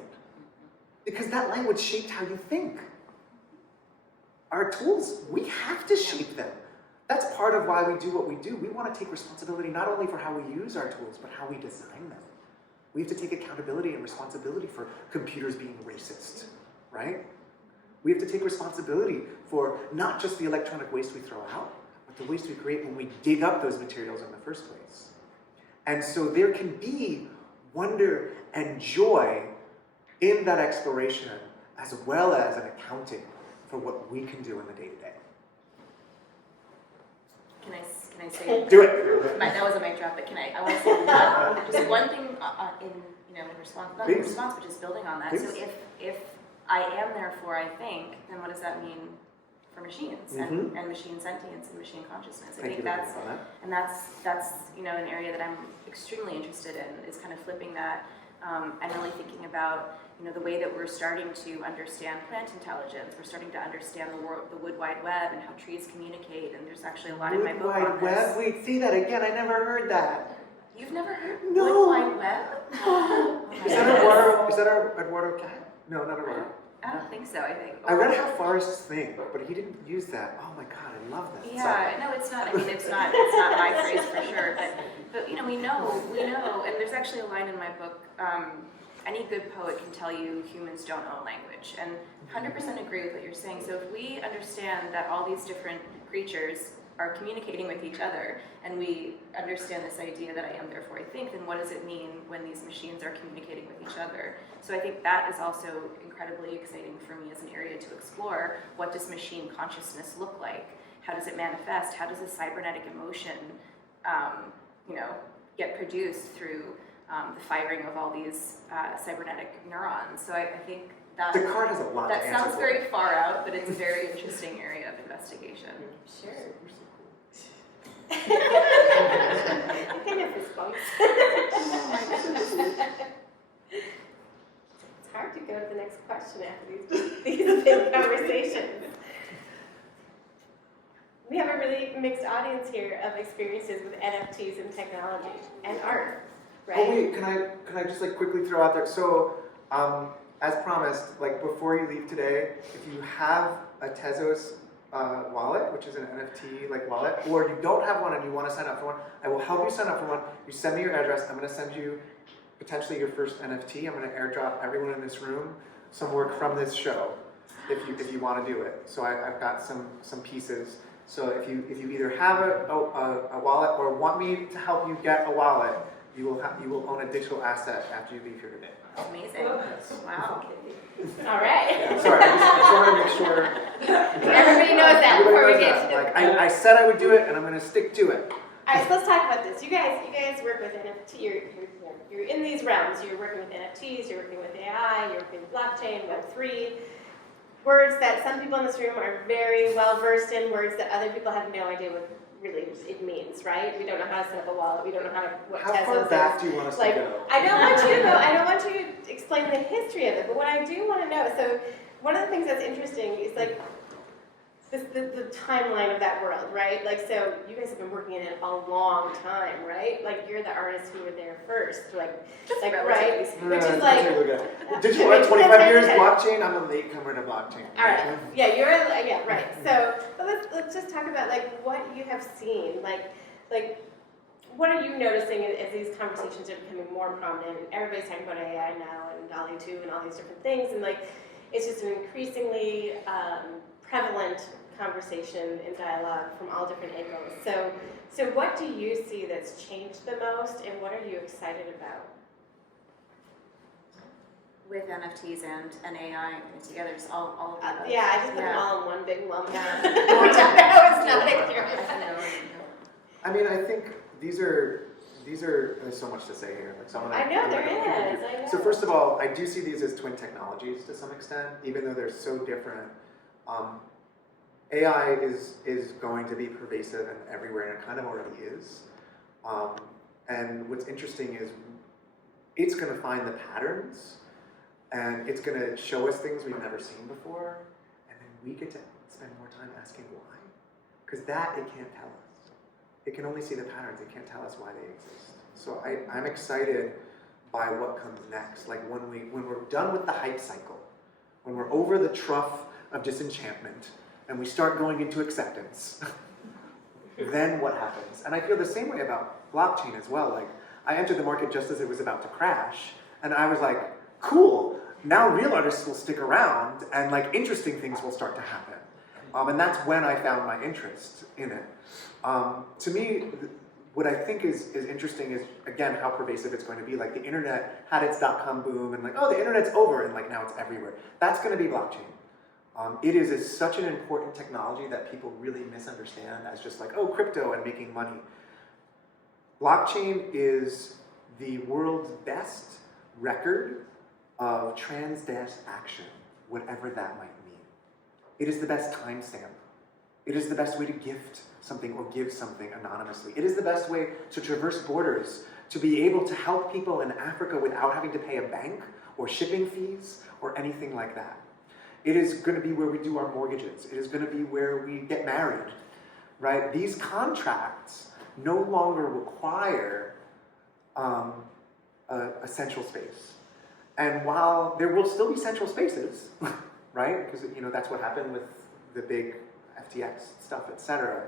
because that language shaped how you think. Our tools, we have to shape them. That's part of why we do what we do. We want to take responsibility not only for how we use our tools, but how we design them. We have to take accountability and responsibility for computers being racist, right? We have to take responsibility for not just the electronic waste we throw out, but the waste we create when we dig up those materials in the first place. And so there can be wonder and joy in that exploration, as well as an accounting for what we can do in the day-to-day. Can I say? Do it. That was a mic drop, but I want to say just one thing in response, not in response, but just building on that. Please. So if I am, therefore I think, then what does that mean for machines and machine sentience and machine consciousness? I think that's an area that I'm extremely interested in, is kind of flipping that and really thinking about the way that we're starting to understand plant intelligence. We're starting to understand the wood wide web and how trees communicate. And there's actually a lot in my book on this. Wood wide web? Wait, say that again. I never heard that. You've never heard No. wood wide web? Is that our Eduardo cat? No, not Eduardo. I don't think so. I think I read How Forests Think, but he didn't use that. Oh my god, I love that. Yeah, Sorry. no, it's not. I mean, it's not my phrase for sure. But we know, and there's actually a line in my book. Any good poet can tell you humans don't own language, and 100% agree with what you're saying. So if we understand that all these different creatures are communicating with each other, and we understand this idea that I am, therefore I think, then what does it mean when these machines are communicating with each other? So I think that is also incredibly exciting for me as an area to explore. What does machine consciousness look like? How does it manifest? How does a cybernetic emotion, get produced through the firing of all these cybernetic neurons? So I think that Descartes has a lot to that answer sounds for. very far out, but it's a very interesting area of investigation. Sure. You're so cool. I kind of fist bumps. It's hard to go to the next question after these big conversations. We have a really mixed audience here of experiences with NFTs and technology and art, right? Oh wait, can I just like quickly throw out there? So, as promised, like before you leave today, if you have a Tezos wallet, which is an NFT like wallet, or you don't have one and you want to sign up for one, I will help you sign up for one. You send me your address. I'm going to send you potentially your first NFT. I'm going to airdrop everyone in this room some work from this show, if you want to do it. So I've got some pieces. So if you either have a wallet or want me to help you get a wallet, you will own a digital asset after you leave here today. Amazing. Wow. All right. Yeah, sorry, I just want to make sure. Everybody knows that before we get to Like I said I would do it, and I'm going to stick to it. All right, so let's talk about this. You guys work with NFT. You're in these realms. You're working with NFTs. You're working with AI. You're working with blockchain, Web3. Words that some people in this room are very well versed in. Words that other people have no idea what really it means. Right? We don't know how to set up a wallet. We don't know what How Tezos far back is. do you want us Like, to go? I don't want you to go. I don't want you to explain the history of it. But what I do want to know. So one of the things that's interesting is like the timeline of that world, right? Like, so you guys have been working in it a long time, right? Like, you're the artists who were there first, right? Which is like digital art, 25 years, blockchain. I'm a latecomer to blockchain. All right, yeah, right. So, but let's just talk about like what you have seen, like what are you noticing as these conversations are becoming more prominent? Everybody's talking about AI now and DALL-E 2 and all these different things, and like it's just an increasingly prevalent conversation and dialogue from all different angles. So what do you see that's changed the most, and what are you excited about? With NFTs and AI together, just all of that. Yeah, I just put them all in one big lump. Yeah. Which I know is not accurate. I mean, I think these are. There's so much to say here. Like someone. I know there is. I know. So first of all, I do see these as twin technologies to some extent, even though they're so different. AI is going to be pervasive and everywhere, and it kind of already is. And what's interesting is it's going to find the patterns, and it's going to show us things we've never seen before, and then we get to spend more time asking why. Because that it can't tell us. It can only see the patterns. It can't tell us why they exist. So I'm excited by what comes next. Like when we're done with the hype cycle, when we're over the trough of disenchantment, and we start going into acceptance, then what happens? And I feel the same way about blockchain as well. Like, I entered the market just as it was about to crash, and I was like, cool, now real artists will stick around, and like interesting things will start to happen. And that's when I found my interest in it. To me, what I think is interesting is, again, how pervasive it's going to be. Like, the internet had its .com boom, and like, oh, the internet's over, and like now it's everywhere. That's going to be blockchain. It is such an important technology that people really misunderstand as just like, oh, crypto and making money. Blockchain is the world's best record of trans-dash action, whatever that might mean. It is the best timestamp. It is the best way to gift something or give something anonymously. It is the best way to traverse borders, to be able to help people in Africa without having to pay a bank or shipping fees or anything like that. It is going to be where we do our mortgages. It is going to be where we get married, right? These contracts no longer require a central space. And while there will still be central spaces, right? Because that's what happened with the big FTX stuff, etc.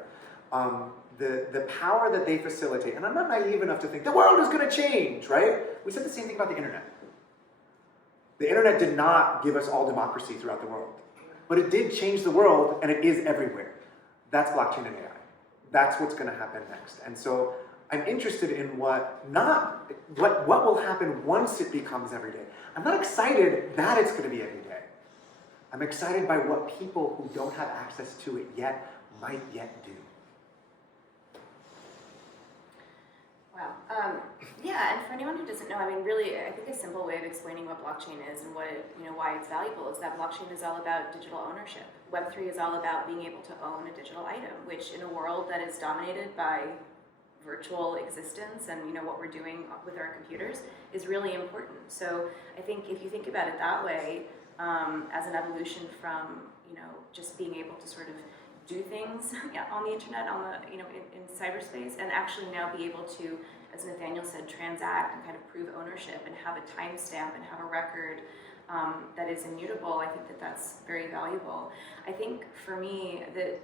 The power that they facilitate, and I'm not naive enough to think the world is going to change, right? We said the same thing about the internet. The internet did not give us all democracy throughout the world, but it did change the world, and it is everywhere. That's blockchain and AI. that's what's going to happen next. And so I'm interested in what will happen once it becomes every day. I'm not excited that it's going to be every day. I'm excited by what people who don't have access to it yet might yet do. Wow. Yeah, and for anyone who doesn't know, I mean, really, I think a simple way of explaining what blockchain is and what it, why it's valuable is that blockchain is all about digital ownership. Web3 is all about being able to own a digital item, which in a world that is dominated by virtual existence and what we're doing with our computers is really important. So I think if you think about it that way, as an evolution from just being able to sort of do things on the internet, on the in cyberspace, and actually now be able to, as Nathaniel said, transact and kind of prove ownership and have a timestamp and have a record that is immutable. I think that that's very valuable. I think for me that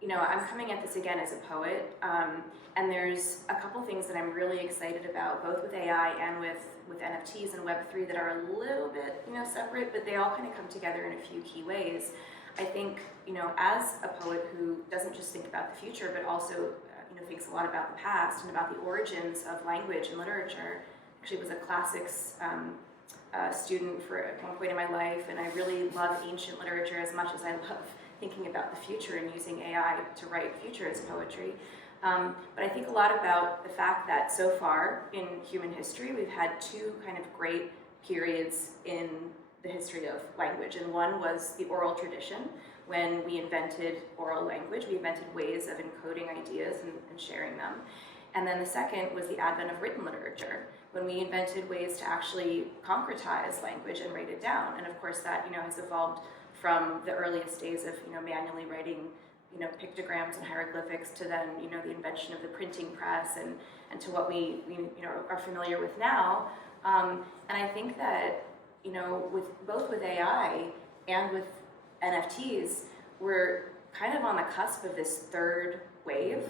I'm coming at this again as a poet, and there's a couple things that I'm really excited about, both with AI and with NFTs and Web3 that are a little bit separate, but they all kind of come together in a few key ways. I think, as a poet who doesn't just think about the future, but also, thinks a lot about the past and about the origins of language and literature. Actually was a classics student for at one point in my life, and I really love ancient literature as much as I love thinking about the future and using AI to write futurist poetry. But I think a lot about the fact that so far in human history, we've had two kind of great periods in the history of language, and one was the oral tradition. When we invented oral language, we invented ways of encoding ideas and sharing them. And then the second was the advent of written literature, when we invented ways to actually concretize language and write it down. And of course that has evolved from the earliest days of manually writing pictograms and hieroglyphics to then the invention of the printing press and to what we are familiar with now. And I think that with both with AI and with NFTs, we're kind of on the cusp of this third wave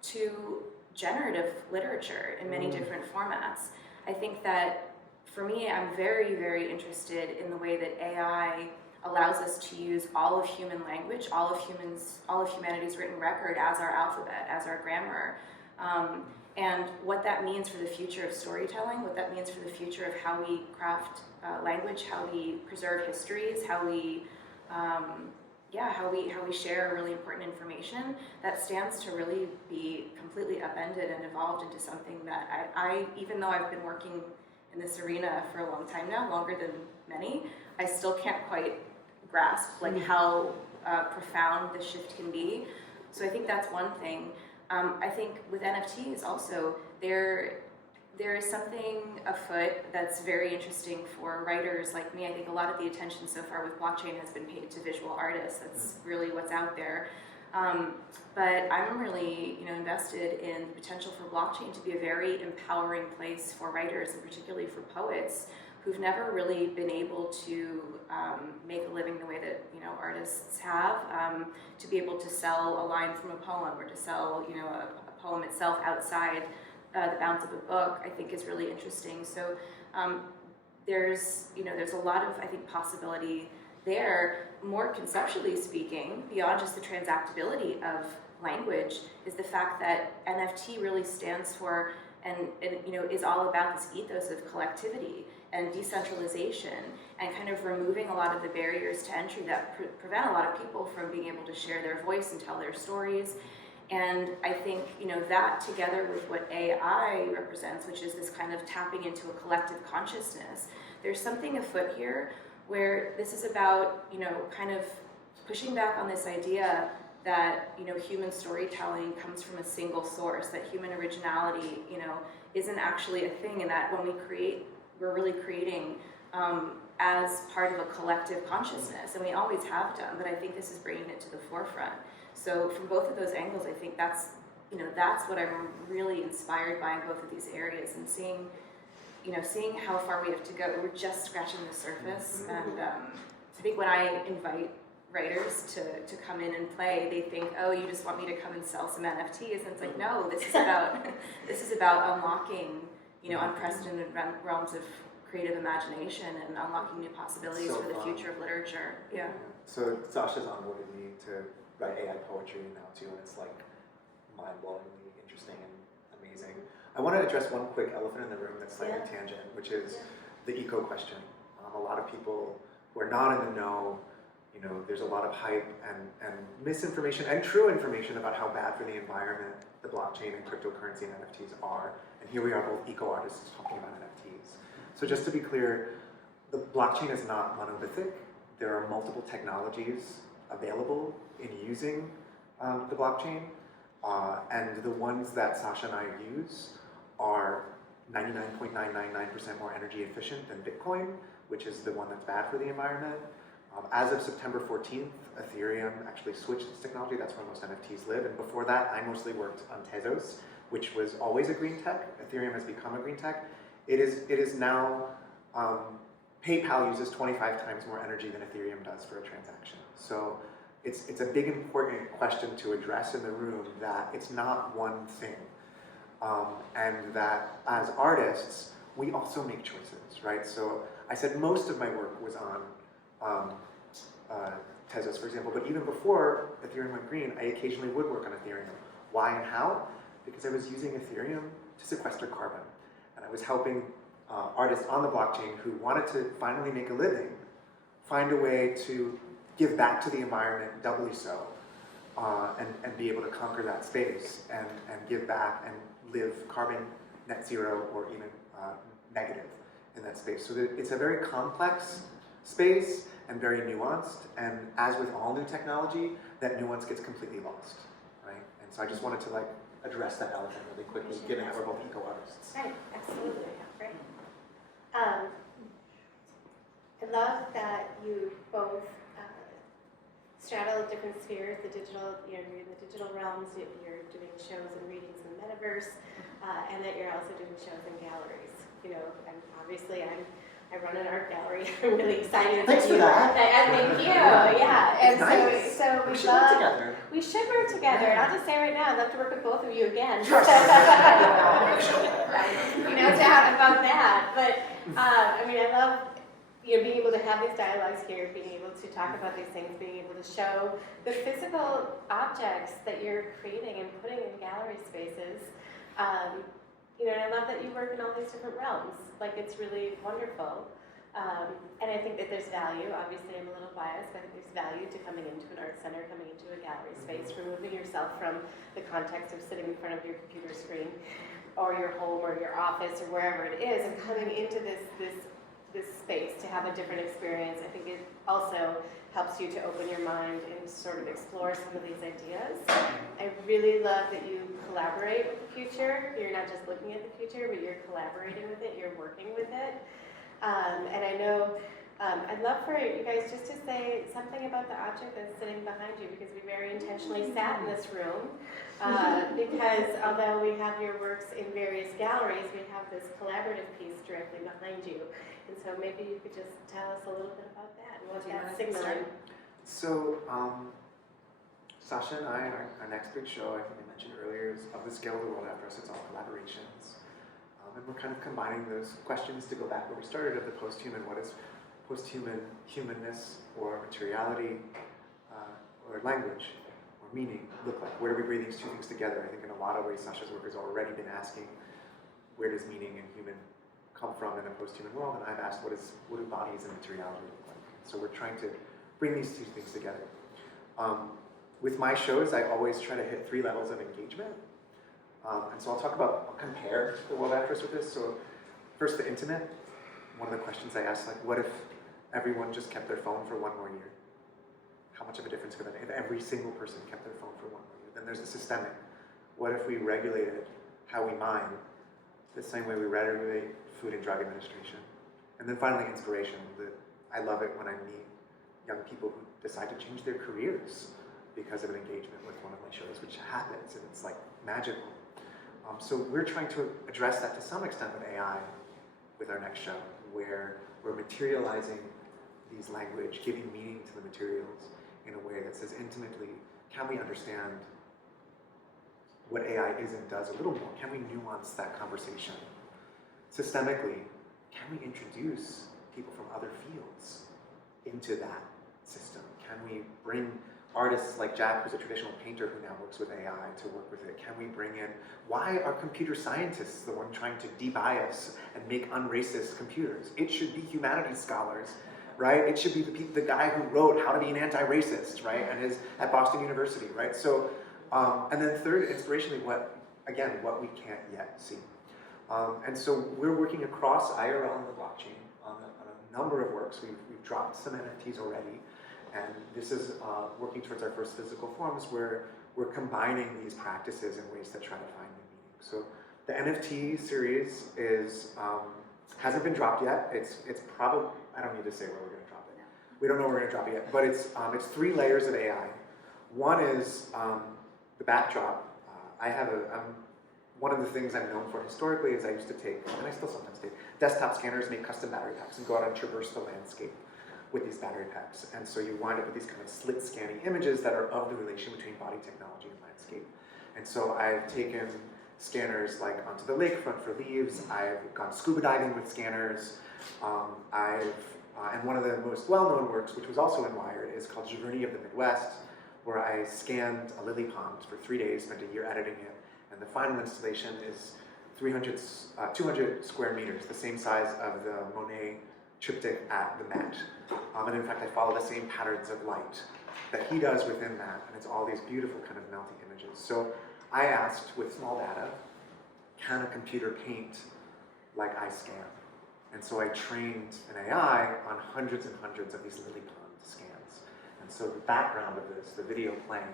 to generative literature in many different formats. I think that for me, I'm very, very interested in the way that AI allows us to use all of human language, all of humanity's written record as our alphabet, as our grammar, and what that means for the future of storytelling, what that means for the future of how we craft language, how we preserve histories, how we share really important information that stands to really be completely upended and evolved into something that I even though I've been working in this arena for a long time now, longer than many, I still can't quite grasp how profound the shift can be. So I think that's one thing. I think with NFTs also, there is something afoot that's very interesting for writers like me. I think a lot of the attention so far with blockchain has been paid to visual artists. That's really what's out there. But I'm really invested in the potential for blockchain to be a very empowering place for writers, and particularly for poets who've never really been able to make a living the way that artists have, to be able to sell a line from a poem or to sell a poem itself outside the bounds of a book, I think is really interesting. So there's a lot of, I think, possibility there. More conceptually speaking, beyond just the transactability of language, is the fact that NFT really stands for and is all about this ethos of collectivity and decentralization, and kind of removing a lot of the barriers to entry that prevent a lot of people from being able to share their voice and tell their stories. And I think that together with what AI represents, which is this kind of tapping into a collective consciousness, there's something afoot here where this is about kind of pushing back on this idea that human storytelling comes from a single source, that human originality isn't actually a thing, and that when we create, we're really creating as part of a collective consciousness, and we always have done, but I think this is bringing it to the forefront. So from both of those angles, I think that's what I'm really inspired by in both of these areas, and seeing how far we have to go. We're just scratching the surface, and I think when I invite writers to come in and play, they think, oh, you just want me to come and sell some NFTs, and it's like, no, this is about unlocking unprecedented realms of creative imagination and unlocking new possibilities for the future of literature. Yeah. So Sasha's onboarded me to write AI poetry now too, and it's like mind-blowingly interesting and amazing. I want to address one quick elephant in the room that's slightly tangent, which is the eco question. A lot of people who are not in the know, you know, there's a lot of hype and misinformation and true information about how bad for the environment the blockchain and cryptocurrency and NFTs are. And here we are, both eco-artists talking about NFTs. So just to be clear, the blockchain is not monolithic. There are multiple technologies available in using the blockchain. And the ones that Sasha and I use are 99.999% more energy efficient than Bitcoin, which is the one that's bad for the environment. As of September 14th, Ethereum actually switched its technology. That's where most NFTs live. And before that, I mostly worked on Tezos, which was always a green tech. Ethereum has become a green tech. It is now, PayPal uses 25 times more energy than Ethereum does for a transaction. So it's a big important question to address in the room, that it's not one thing. And that as artists, we also make choices, right? So I said most of my work was on Tezos, for example, but even before Ethereum went green, I occasionally would work on Ethereum. Why and how? Because I was using Ethereum to sequester carbon. And I was helping artists on the blockchain who wanted to finally make a living, find a way to give back to the environment, doubly so, and be able to conquer that space and give back and live carbon net zero or even negative in that space. So it's a very complex space and very nuanced, and as with all new technology, that nuance gets completely lost, right? And so I just wanted to like address that elephant really quickly, given that we're both eco-artists. Right, absolutely, great. I love that you both straddle different spheres, the digital, you're in the digital realms, you're doing shows and readings in the metaverse, and that you're also doing shows in galleries. You know, and obviously I run an art gallery. I'm really excited. Thanks for that. Thank you. Yeah. And nice. so we should work together. We should work together. And I'll just say right now, I'd love to work with both of you again. You know, chat about that. But I mean, I love being able to have these dialogues here, being able to talk about these things, being able to show the physical objects that you're creating and putting in gallery spaces. You know, and I love that you work in all these different realms. Like, it's really wonderful. And I think that there's value. Obviously, I'm a little biased, but I think there's value to coming into an art center, coming into a gallery space, removing yourself from the context of sitting in front of your computer screen or your home or your office or wherever it is, and coming into this space to have a different experience. I think it also helps you to open your mind and sort of explore some of these ideas. I really love that you collaborate with the future. You're not just looking at the future, but you're collaborating with it, you're working with it. And I know, I'd love for you guys just to say something about the object that's sitting behind you, because we very intentionally sat in this room, because although we have your works in various galleries, we have this collaborative piece directly behind you. And so maybe you could just tell us a little bit about that and what that's signaling. So, Sasha and I, our next big show, I think I mentioned earlier, is of the scale of the world after us. It's all collaborations. And we're kind of combining those questions to go back where we started of the post-human. What is post-human humanness or materiality or language or meaning look like? Where do we bring these two things together? I think in a lot of ways Sasha's work has already been asking, where does meaning and human come from in a post-human world? And I've asked, what do bodies and materiality look like? So we're trying to bring these two things together. With my shows, I always try to hit 3 levels of engagement. And so I'll compare the world after us with this. So first, the intimate. One of the questions I asked, like, what if everyone just kept their phone for 1 more year? How much of a difference could that make? If every single person kept their phone for 1 more year? Then there's the systemic. What if we regulated how we mine the same way we regulate Food and Drug Administration? And then finally, inspiration. I love it when I meet young people who decide to change their careers because of an engagement with one of my shows, which happens, and it's like magical. So we're trying to address that to some extent with AI with our next show, where we're materializing these language, giving meaning to the materials in a way that says intimately, can we understand what AI is and does a little more? Can we nuance that conversation? Systemically, can we introduce people from other fields into that system? Can we bring artists like Jack, who's a traditional painter who now works with AI to work with it? Can we bring in, why are computer scientists the one trying to de-bias and make unracist computers? It should be humanities scholars, right? It should be the guy who wrote How to Be an Anti-Racist, right? And is at Boston University, right? So, and then third, inspirationally, what we can't yet see. And so we're working across IRL and the blockchain on a number of works. We've dropped some NFTs already. And this is working towards our first physical forms where we're combining these practices in ways that try to find new meaning. So the NFT series hasn't been dropped yet. It's probably, I don't need to say where we're going to drop it. We don't know where we're going to drop it yet, but it's 3 layers of AI. One is the backdrop. One of the things I'm known for historically is I used to take, and I still sometimes take, desktop scanners, make custom battery packs, and go out and traverse the landscape with these battery packs. And so you wind up with these kind of slit scanning images that are of the relation between body technology and landscape. And so I've taken scanners like onto the lakefront for leaves. I've gone scuba diving with scanners. And one of the most well-known works, which was also in Wired, is called Journey of the Midwest, where I scanned a lily pond for 3 days, spent a year editing it. And the final installation is 200 square meters, the same size of the Monet triptych at the Met. And in fact, I follow the same patterns of light that he does within that, and it's all these beautiful kind of melting images. So I asked, with small data, can a computer paint like I scan? And so I trained an AI on hundreds and hundreds of these lily pond scans. And so the background of this, the video playing,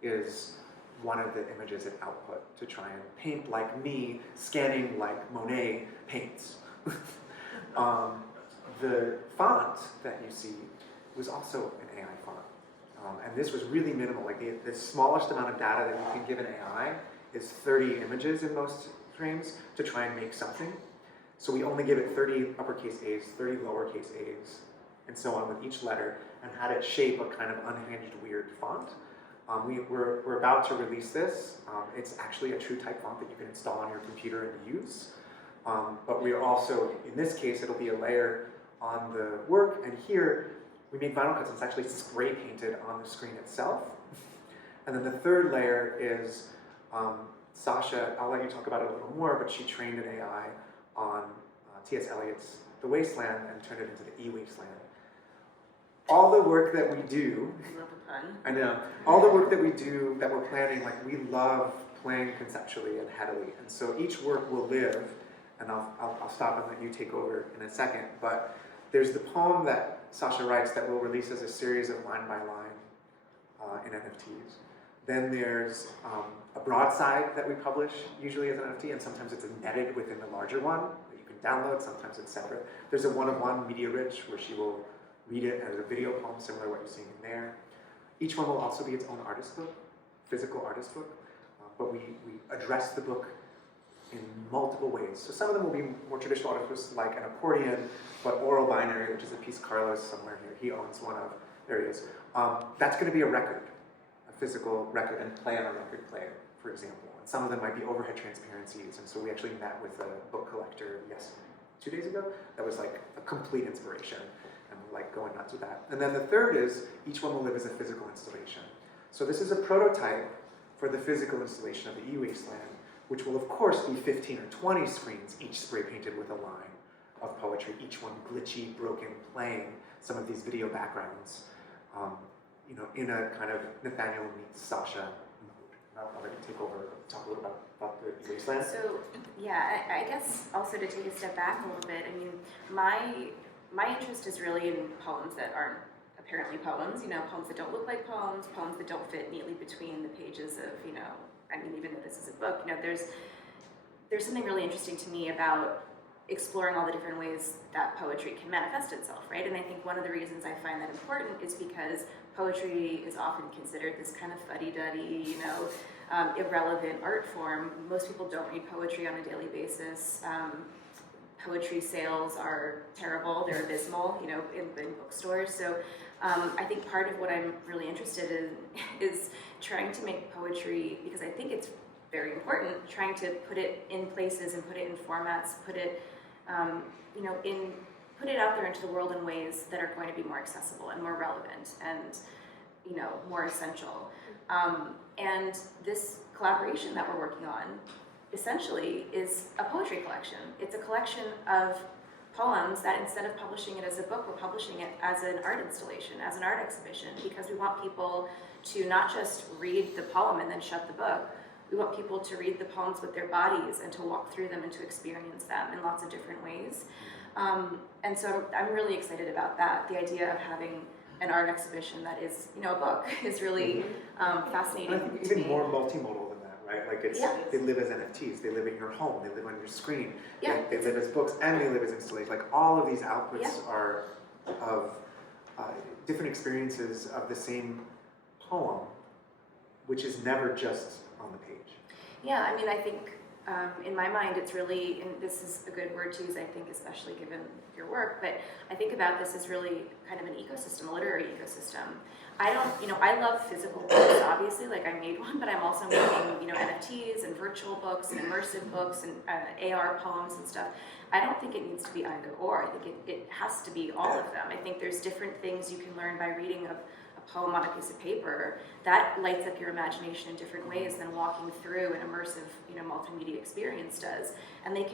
is one of the images it output to try and paint like me, scanning like Monet paints. The font that you see was also an AI font. And this was really minimal. Like the smallest amount of data that you can give an AI is 30 images in most frames to try and make something. So we only give it 30 uppercase A's, 30 lowercase A's, and so on with each letter, and had it shape a kind of unhinged, weird font. We're about to release this. It's actually a true type font that you can install on your computer and use. But we are also, in this case, it'll be a layer on the work, and here we made vinyl cuts, and it's actually spray painted on the screen itself. And then the third layer is Sasha, I'll let you talk about it a little more, but she trained an AI on T.S. Eliot's The Wasteland and turned it into the E-Wasteland. All the work that we do, I know, all the work that we do, that we're planning, like we love playing conceptually and headily, and so each work will live, and I'll stop and let you take over in a second, but there's the poem that Sasha writes that we'll release as a series of line by line in NFTs. Then there's a broadside that we publish, usually as an NFT, and sometimes it's embedded within the larger one that you can download, sometimes it's separate. There's a one-of-one media rich where she will read it as a video poem, similar to what you're seeing in there. Each one will also be its own artist book, physical artist book, but we address the book in multiple ways. So some of them will be more traditional artist books like an accordion, but oral binary, which is a piece Carlos somewhere here, he owns one of, there he is. That's gonna be a record, a physical record, and play on a record player, for example. And some of them might be overhead transparencies, and so we actually met with a book collector, 2 days ago, that was like a complete inspiration. And we're like going nuts with that. And then the third is, each one will live as a physical installation. So this is a prototype for the physical installation of the E-Wasteland, which will of course be 15 or 20 screens, each spray painted with a line of poetry, each one glitchy, broken, playing some of these video backgrounds, in a kind of Nathaniel meets Sasha mode. I'll let you take over, talk a little about the E-Wasteland. So, yeah, I guess also to take a step back a little bit, I mean, my interest is really in poems that aren't apparently poems, poems that don't look like poems, poems that don't fit neatly between the pages of, even though this is a book, there's something really interesting to me about exploring all the different ways that poetry can manifest itself, right? And I think one of the reasons I find that important is because poetry is often considered this kind of fuddy-duddy, irrelevant art form. Most people don't read poetry on a daily basis. Poetry sales are terrible, they're abysmal, in bookstores. So I think part of what I'm really interested in is trying to make poetry, because I think it's very important, trying to put it in places and put it in formats, put it put it out there into the world in ways that are going to be more accessible and more relevant. And more essential. And this collaboration that we're working on essentially is a poetry collection. It's a collection of poems that instead of publishing it as a book, we're publishing it as an art installation, as an art exhibition, because we want people to not just read the poem and then shut the book. We want people to read the poems with their bodies and to walk through them and to experience them in lots of different ways. And so I'm really excited about that. The idea of having an art exhibition that is, a book is really fascinating. And I think even more multimodal than that, right? Like they live as NFTs, they live in your home, they live on your screen, they live as books, and they live as installations. Like all of these outputs are of different experiences of the same poem, which is never just on the page. Yeah, I mean, I think in my mind it's really, and this is a good word to use, I think, especially given your work, but I think about this as really kind of an ecosystem, a literary ecosystem. I love physical books, obviously, like I made one, but I'm also making, NFTs and virtual books and immersive books and AR poems and stuff. I don't think it needs to be either or. I think it has to be all of them. I think there's different things you can learn by reading a poem on a piece of paper that lights up your imagination in different ways than walking through an immersive, multimedia experience does. And they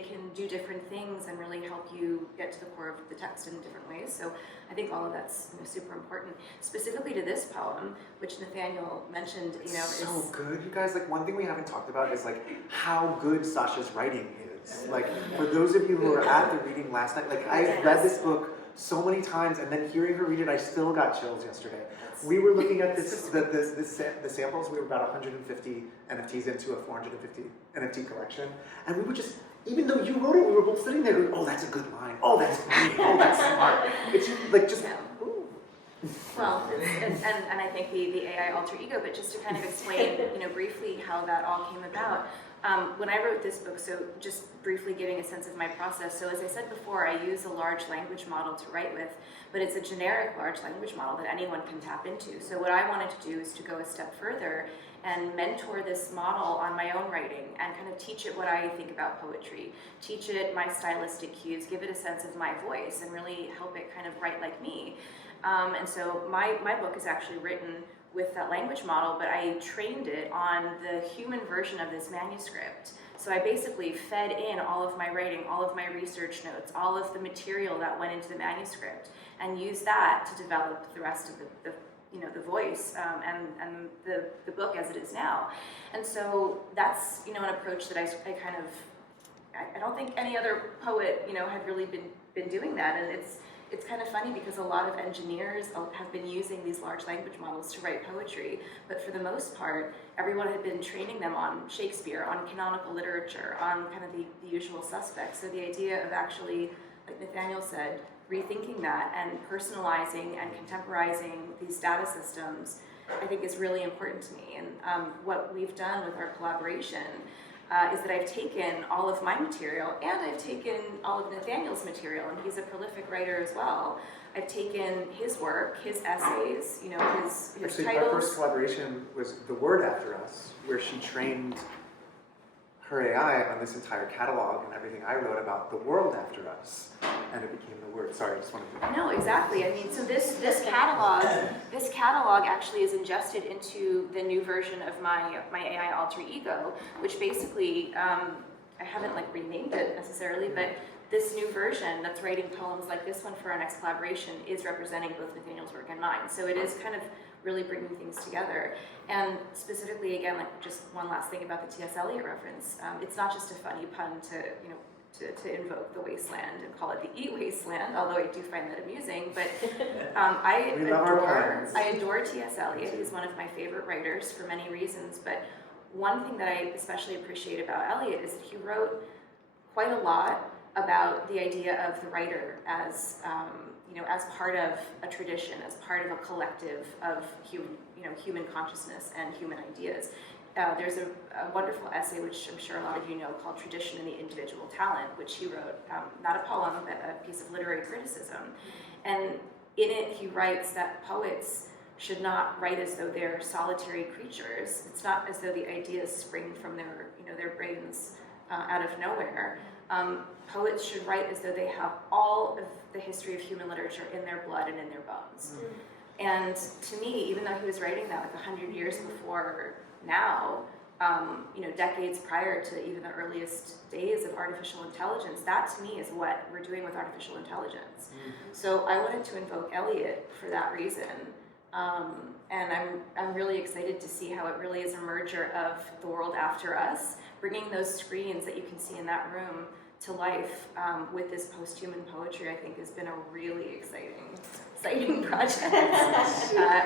can do different things and really help you get to the core of the text in different ways. So I think all of that's super important. Specifically to this poem, which Nathaniel mentioned, is so good, you guys. Like one thing we haven't talked about is like how good Sasha's writing is. Like for those of you who were at the reading last night, like I read this book so many times, and then hearing her read it, I still got chills yesterday. We were looking at the samples. We were about 150 NFTs into a 450 NFT collection, and we were just, even though you wrote it, we were both sitting there going, "Oh, that's a good line. Oh, that's great. Oh, that's smart." It's like just. Ooh. Well, and I think the AI alter ego, but just to kind of explain, briefly how that all came about. When I wrote this book, so just briefly giving a sense of my process, so as I said before, I use a large language model to write with, but it's a generic large language model that anyone can tap into. So what I wanted to do is to go a step further and mentor this model on my own writing and kind of teach it what I think about poetry, teach it my stylistic cues, give it a sense of my voice, and really help it kind of write like me. And so my book is actually written with that language model, but I trained it on the human version of this manuscript. So I basically fed in all of my writing, all of my research notes, all of the material that went into the manuscript, and used that to develop the rest of the voice and the book as it is now. And so that's an approach that I don't think any other poet had really been doing that, and it's kind of funny because a lot of engineers have been using these large language models to write poetry, but for the most part, everyone had been training them on Shakespeare, on canonical literature, on kind of the usual suspects. So the idea of actually, like Nathaniel said, rethinking that and personalizing and contemporizing these data systems, I think is really important to me. And what we've done with our collaboration is that I've taken all of my material and I've taken all of Nathaniel's material, and he's a prolific writer as well. I've taken his work, his essays, his Actually, titles. our first collaboration was The Word After Us, where she trained her AI on this entire catalog and everything I wrote about the world after us, and it became the word. Sorry, I just wanted to. No, exactly. I mean, so this catalog actually is ingested into the new version of my AI alter ego, which basically I haven't renamed it necessarily, but this new version that's writing poems like this one for our next collaboration is representing both Nathaniel's work and mine. So it is kind of really bringing things together. And specifically, again, just one last thing about the T.S. Eliot reference. It's not just a funny pun to invoke the wasteland and call it the e-wasteland, although I do find that amusing. But I adore T.S. Eliot. He's one of my favorite writers for many reasons. But one thing that I especially appreciate about Eliot is that he wrote quite a lot about the idea of the writer as as part of a tradition, as part of a collective of human consciousness and human ideas. There's a wonderful essay, which I'm sure a lot of you know, called Tradition and the Individual Talent, which he wrote, not a poem, but a piece of literary criticism. And in it, he writes that poets should not write as though they're solitary creatures. It's not as though the ideas spring from their brains out of nowhere. Poets should write as though they have all of the history of human literature in their blood and in their bones. And to me, even though he was writing that like 100 years before now, decades prior to even the earliest days of artificial intelligence, that to me is what we're doing with artificial intelligence. So I wanted to invoke Eliot for that reason. And I'm really excited to see how it really is a merger of the world after us, bringing those screens that you can see in that room to life with this post-human poetry. I think has been a really exciting project.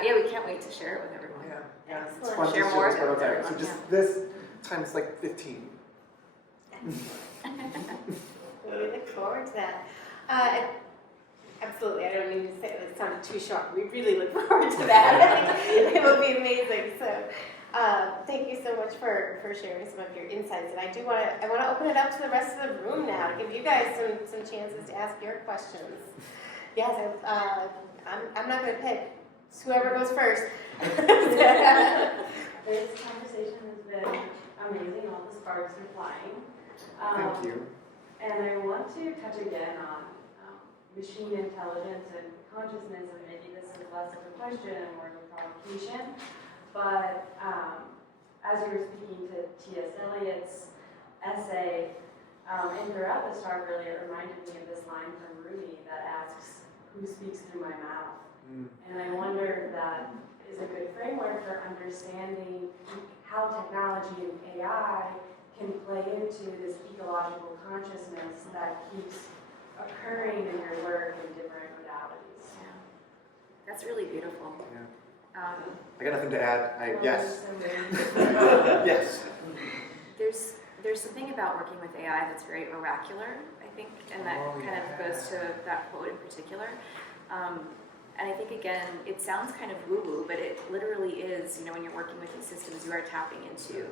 We can't wait to share it with everyone. Yeah, it's Excellent. fun to Share share more this with prototype. So everyone, just this times like 15. We look forward to that. Absolutely, I don't mean to say it sounded too sharp. We really look forward to that. It will be amazing. So thank you so much for sharing some of your insights. And I want to open it up to the rest of the room now to give you guys some chances to ask your questions. Yes, I'm not going to pick. It's whoever goes first. This conversation has been amazing. All the sparks are flying. Thank you. And I want to touch again on machine intelligence and consciousness, and maybe this is less of a question and more of a provocation. But as you were speaking to T.S. Eliot's essay, and throughout this talk, really, it reminded me of this line from Rumi that asks, "Who speaks through my mouth?" And I wonder if that is a good framework for understanding how technology and AI can play into this ecological consciousness that keeps occurring in your work in different modalities. Yeah. That's really beautiful. Yeah. I got nothing to add. Yes. Yes. There's something about working with AI that's very oracular, I think, and that kind of goes to that quote in particular. And I think, again, it sounds kind of woo-woo, but it literally is, when you're working with these systems, you are tapping into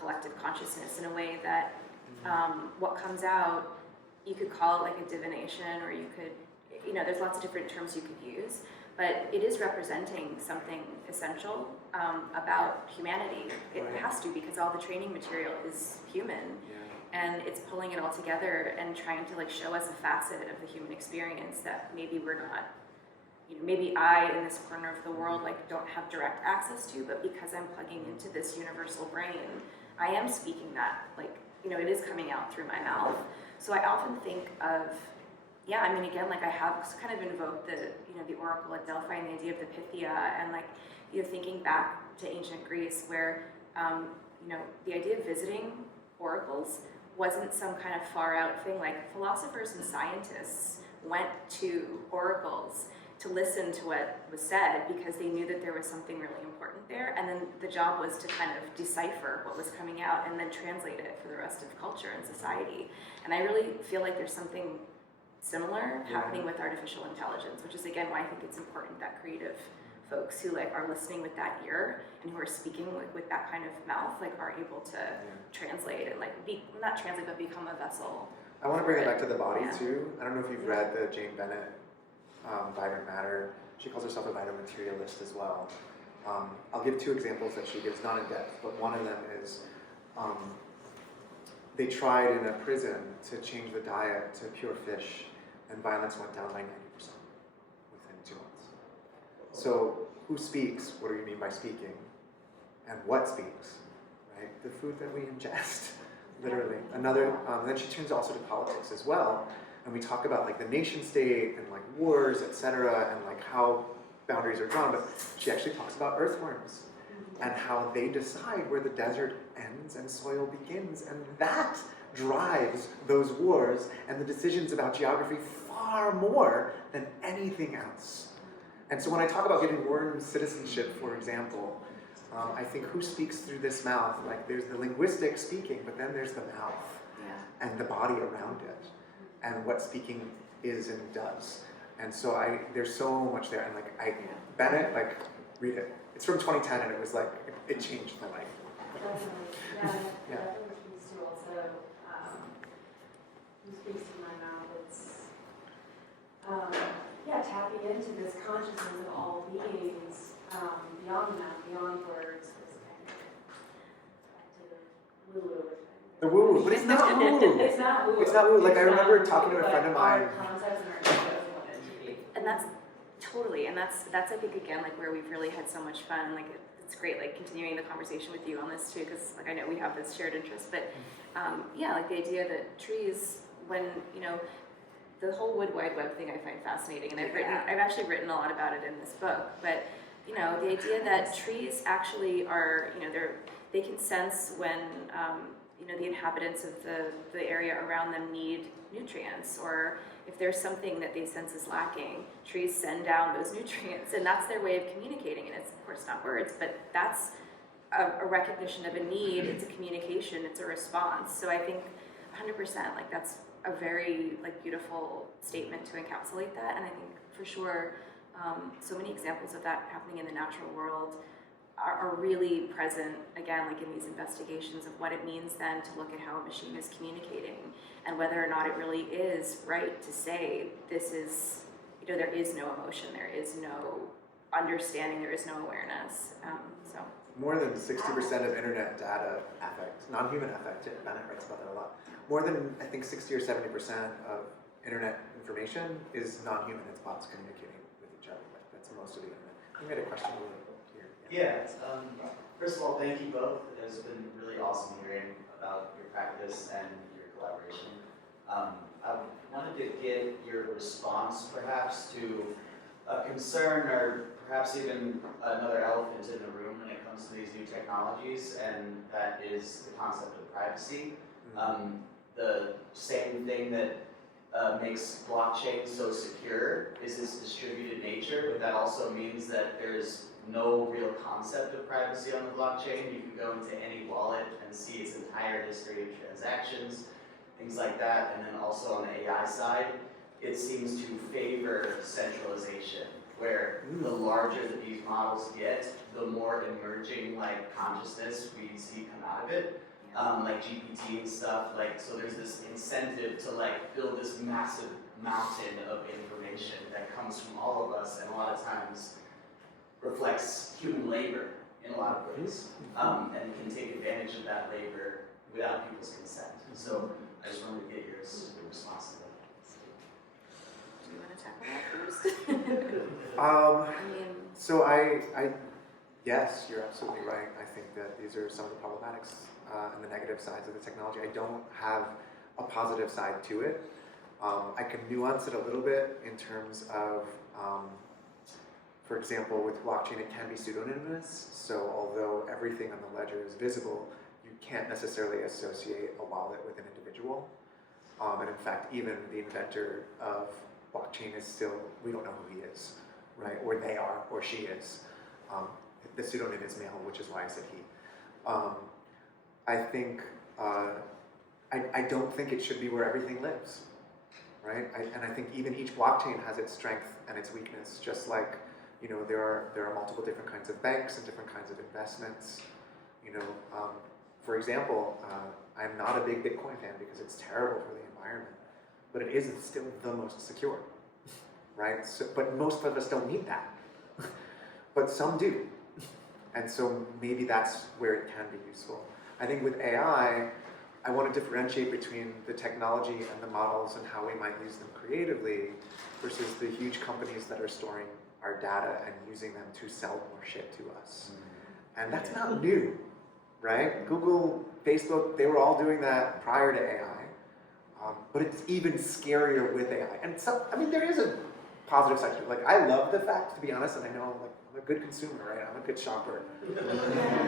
collective consciousness in a way that what comes out, you could call it like a divination, or you could, there's lots of different terms you could use, but it is representing something essential about humanity. It has to, because all the training material is human. And it's pulling it all together and trying to show us a facet of the human experience that maybe we're not, maybe I, in this corner of the world, don't have direct access to, but because I'm plugging into this universal brain, I am speaking that, it is coming out through my mouth. So I often think of, again, I have kind of invoked the oracle at Delphi and the idea of the Pythia, and thinking back to ancient Greece, where, the idea of visiting oracles wasn't some kind of far out thing. Philosophers and scientists went to oracles to listen to what was said because they knew that there was something really important there, and then the job was to kind of decipher what was coming out and then translate it for the rest of culture and society. And I really feel like there's something similar happening with artificial intelligence, which is again why I think it's important that creative folks who are listening with that ear and who are speaking with that kind of mouth are able to translate and not translate but become a vessel. I want to bring it back to the body too. I don't know if you've read the Jane Bennett Vibrant Matter. She calls herself a biomaterialist as well. I'll give two examples that she gives, not in depth, but one of them is they tried in a prison to change the diet to pure fish, and violence went down by 90% within 2 months. So who speaks? What do you mean by speaking? And what speaks? Right? The food that we ingest, literally. Then she turns also to politics as well. And we talk about the nation state and wars, etc., and how boundaries are drawn, but she actually talks about earthworms and how they decide where the desert ends and soil begins, and that drives those wars and the decisions about geography far more than anything else. And so when I talk about giving worms citizenship, for example, I think who speaks through this mouth? There's the linguistic speaking, but then there's the mouth and the body around it, and what speaking is and does. And so there's so much there, and Bennett, read it. It's from 2010, and it was it changed my life. Definitely. Definitely speaks to also who speaks to my mouth. It's tapping into this consciousness of all beings beyond that, beyond words. This kind of back to the woo-woo. The woo-woo, but it's not woo-woo. It's not woo-woo. It's not woo-woo. I remember talking to a friend of mine. Our concepts and our egos want it to be. And that's Totally, and that's I think again like where we've really had so much fun. Like it's great like continuing the conversation with you on this too, because like I know we have this shared interest. But yeah, like the idea that trees, when the whole wood wide web thing I find fascinating, and I've actually written a lot about it in this book. But the idea that trees actually are they can sense when the inhabitants of the area around them need nutrients, or if there's something that they sense is lacking, trees send down those nutrients, and that's their way of communicating. And it's of course not words, but that's a recognition of a need. It's a communication. It's a response. So I think 100% like that's a very like beautiful statement to encapsulate that. And I think for sure so many examples of that happening in the natural world are really present, again, like in these investigations of what it means then to look at how a machine is communicating, and whether or not it really is right to say this is, there is no emotion, there is no understanding, there is no awareness. So more than 60% of internet data affect, non-human affect. Bennett writes about that a lot. More than, I think, 60 or 70% of internet information is non-human. It's bots communicating with each other. That's most of the internet. You had a question here. Yeah, first of all, thank you both. It's been really awesome hearing about your practice and your collaboration. I wanted to get your response perhaps to a concern, or perhaps even another elephant in the room when it comes to these new technologies, and that is the concept of privacy. The same thing that makes blockchain so secure is its distributed nature, but that also means that there's no real concept of privacy on the blockchain. You can go into any wallet and see its entire history of transactions, things like that. And then also on the AI side, it seems to favor centralization, where the larger that these models get, the more emerging like consciousness we see come out of it. Like GPT and stuff, like, so there's this incentive to like build this massive mountain of information that comes from all of us, and a lot of times reflects human labor in a lot of ways, and can take advantage of that labor without people's consent. So I just wanted to get your response to that. do you want to tackle that first? So yes, you're absolutely right. I think that these are some of the problematics and the negative sides of the technology. I don't have a positive side to it. I can nuance it a little bit in terms of, for example, with blockchain, it can be pseudonymous. So although everything on the ledger is visible, you can't necessarily associate a wallet with an individual. And in fact, even the inventor of blockchain is still, we don't know who he is, right? Or they are, or she is. The pseudonym is male, which is why I said he. I think, I don't think it should be where everything lives, right? And I think even each blockchain has its strength and its weakness, just like, there are multiple different kinds of banks and different kinds of investments. For example, I'm not a big Bitcoin fan because it's terrible for the environment, but it is still the most secure, right? So, but most of us don't need that, but some do. And so maybe that's where it can be useful. I think with AI, I want to differentiate between the technology and the models and how we might use them creatively versus the huge companies that are storing our data and using them to sell more shit to us. And that's not new, right? Google, Facebook, they were all doing that prior to AI. But it's even scarier with AI. And so, there is a positive side to it. Like, I love the fact, to be honest, and I know, like, I'm a good consumer, right? I'm a good shopper.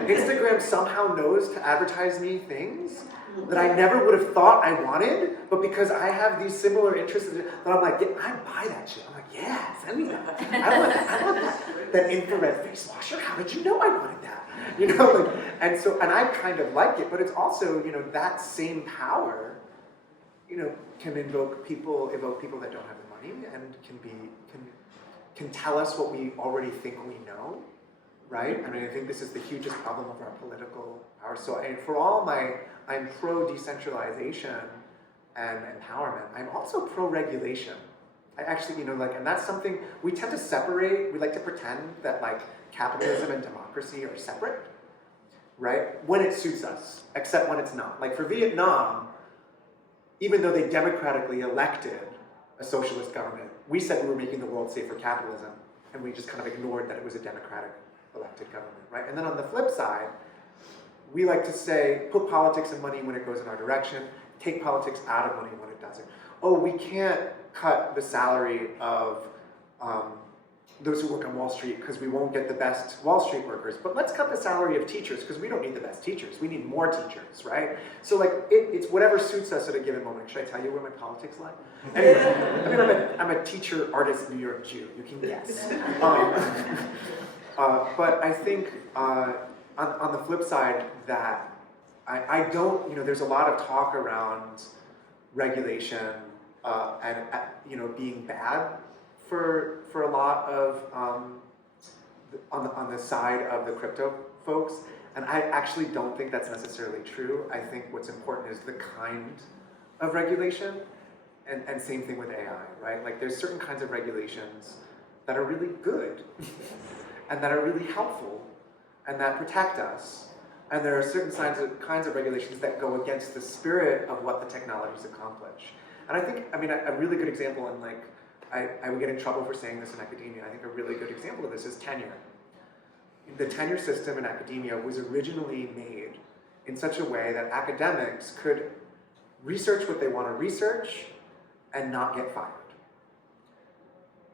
Instagram somehow knows to advertise me things that I never would have thought I wanted, but because I have these similar interests, that I'm like, I buy that shit. I'm like, yeah, send me that. I want that infrared face washer. How did you know I wanted that? And I kind of like it, but it's also, that same power, can evoke people that don't have the money, and can tell us what we already think we know, right? I think this is the hugest problem of our political power. So I'm pro-decentralization and empowerment. I'm also pro-regulation. I actually, and that's something, we tend to separate, we like to pretend that like capitalism and democracy are separate, right? When it suits us, except when it's not. Like for Vietnam, even though they democratically elected a socialist government, we said we were making the world safe for capitalism. and we just kind of ignored that it was a democratic elected government, right? And then on the flip side, we like to say, put politics and money when it goes in our direction, take politics out of money when it doesn't. Oh, we can't cut the salary of those who work on Wall Street because we won't get the best Wall Street workers, but let's cut the salary of teachers because we don't need the best teachers, we need more teachers, right? So like, it's whatever suits us at a given moment. Should I tell you where my politics lie? Anyway, I mean, I'm a teacher, artist, New York Jew, you can guess. But I think on the flip side that I don't, there's a lot of talk around regulation and being bad for a lot of on the side of the crypto folks, and I actually don't think that's necessarily true. I think what's important is the kind of regulation, and same thing with AI, right? Like there's certain kinds of regulations that are really good and that are really helpful and that protect us. And there are certain kinds of regulations that go against the spirit of what the technologies accomplish. And I think, a really good example, and like, I would get in trouble for saying this in academia, I think a really good example of this is tenure. The tenure system in academia was originally made in such a way that academics could research what they want to research and not get fired.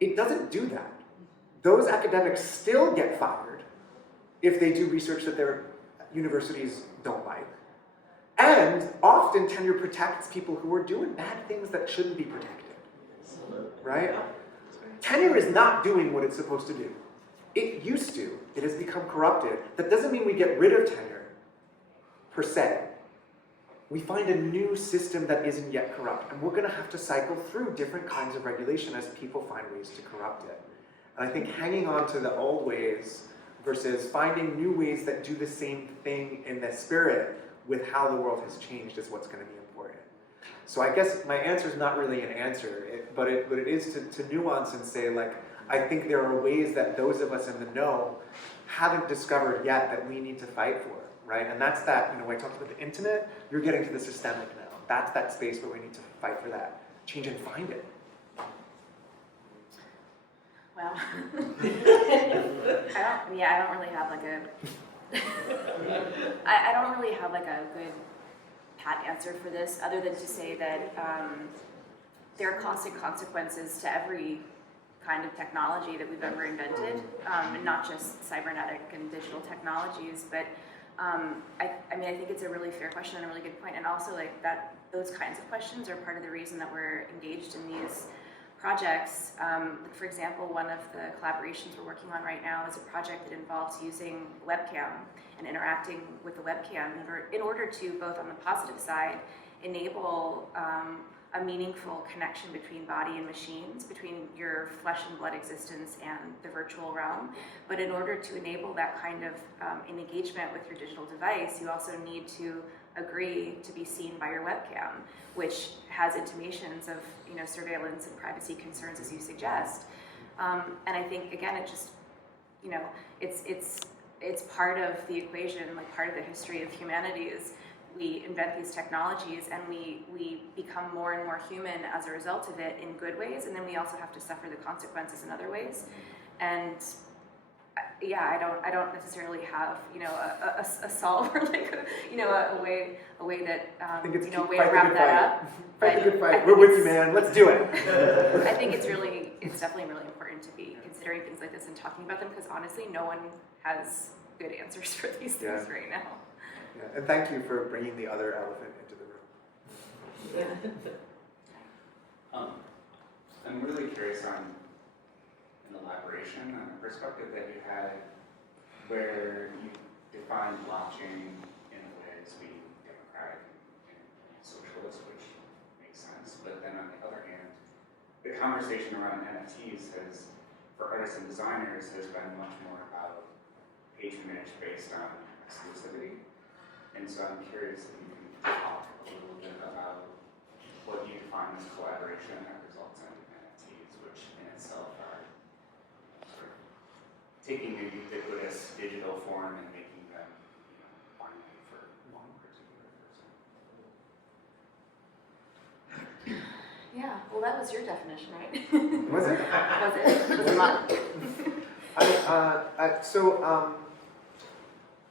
It doesn't do that. Those academics still get fired if they do research that their universities don't like. And often tenure protects people who are doing bad things that shouldn't be protected, right? Tenure is not doing what it's supposed to do. It used to, it has become corrupted. That doesn't mean we get rid of tenure, per se. We find a new system that isn't yet corrupt, and we're gonna have to cycle through different kinds of regulation as people find ways to corrupt it. And I think hanging on to the old ways versus finding new ways that do the same thing in the spirit with how the world has changed is what's going to be important. So I guess my answer is not really an answer, but it is to nuance and say, like, I think there are ways that those of us in the know haven't discovered yet that we need to fight for, right? And that's that, when I talked about the intimate, you're getting to the systemic now. That's that space where we need to fight for that change and find it. Well, I don't really have like a, I don't really have like a good pat answer for this, other than to say that there are costs and consequences to every kind of technology that we've ever invented, and not just cybernetic and digital technologies, but I think it's a really fair question and a really good point, and also like that those kinds of questions are part of the reason that we're engaged in these projects. For example, one of the collaborations we're working on right now is a project that involves using webcam and interacting with the webcam in order to, both on the positive side, enable a meaningful connection between body and machines, between your flesh and blood existence and the virtual realm. But in order to enable that kind of engagement with your digital device, you also need to agree to be seen by your webcam, which has intimations of surveillance and privacy concerns, as you suggest. And I think again, it just it's part of the equation, like part of the history of humanity is we invent these technologies and we become more and more human as a result of it in good ways, and then we also have to suffer the consequences in other ways. And I don't necessarily have a solve or like a way that I think it's a way to wrap that up. Fight the good fight. We're with you, man. Let's do it. I think it's definitely really important to be considering things like this and talking about them, because honestly, no one has good answers for these things right now. Yeah. And thank you for bringing the other elephant into the room. I'm really curious on an elaboration on a perspective that you had where you define blockchain in a way as being democratic and socialist, which makes sense. But then on the other hand, the conversation around NFTs has, for artists and designers, has been much more about patronage based on exclusivity. And so I'm curious if you can talk a little bit about what you define as collaboration that results in NFTs, which in itself are sort of taking a ubiquitous digital form and making them finite for one particular person. Yeah, well, that was your definition, right? Was it? Was it? Was it not?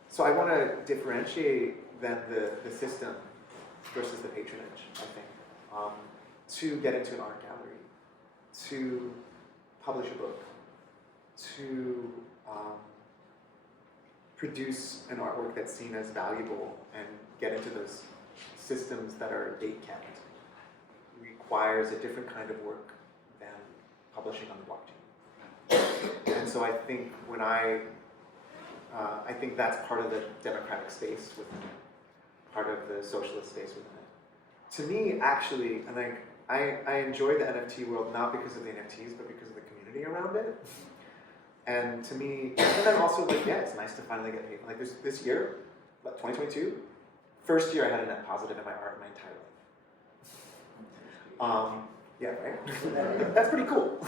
So I want to differentiate then the system versus the patronage, I think. To get into an art gallery, to publish a book, to produce an artwork that's seen as valuable and get into those systems that are date kept requires a different kind of work than publishing on the blockchain. And so I think when I think that's part of the democratic space within it, part of the socialist space within it. To me, actually, and I enjoy the NFT world not because of the NFTs, but because of the community around it. And to me, and then also like, yeah, it's nice to finally get paid. Like this year, 2022, first year I had a net positive in my art my entire life. Yeah, right? That's pretty cool.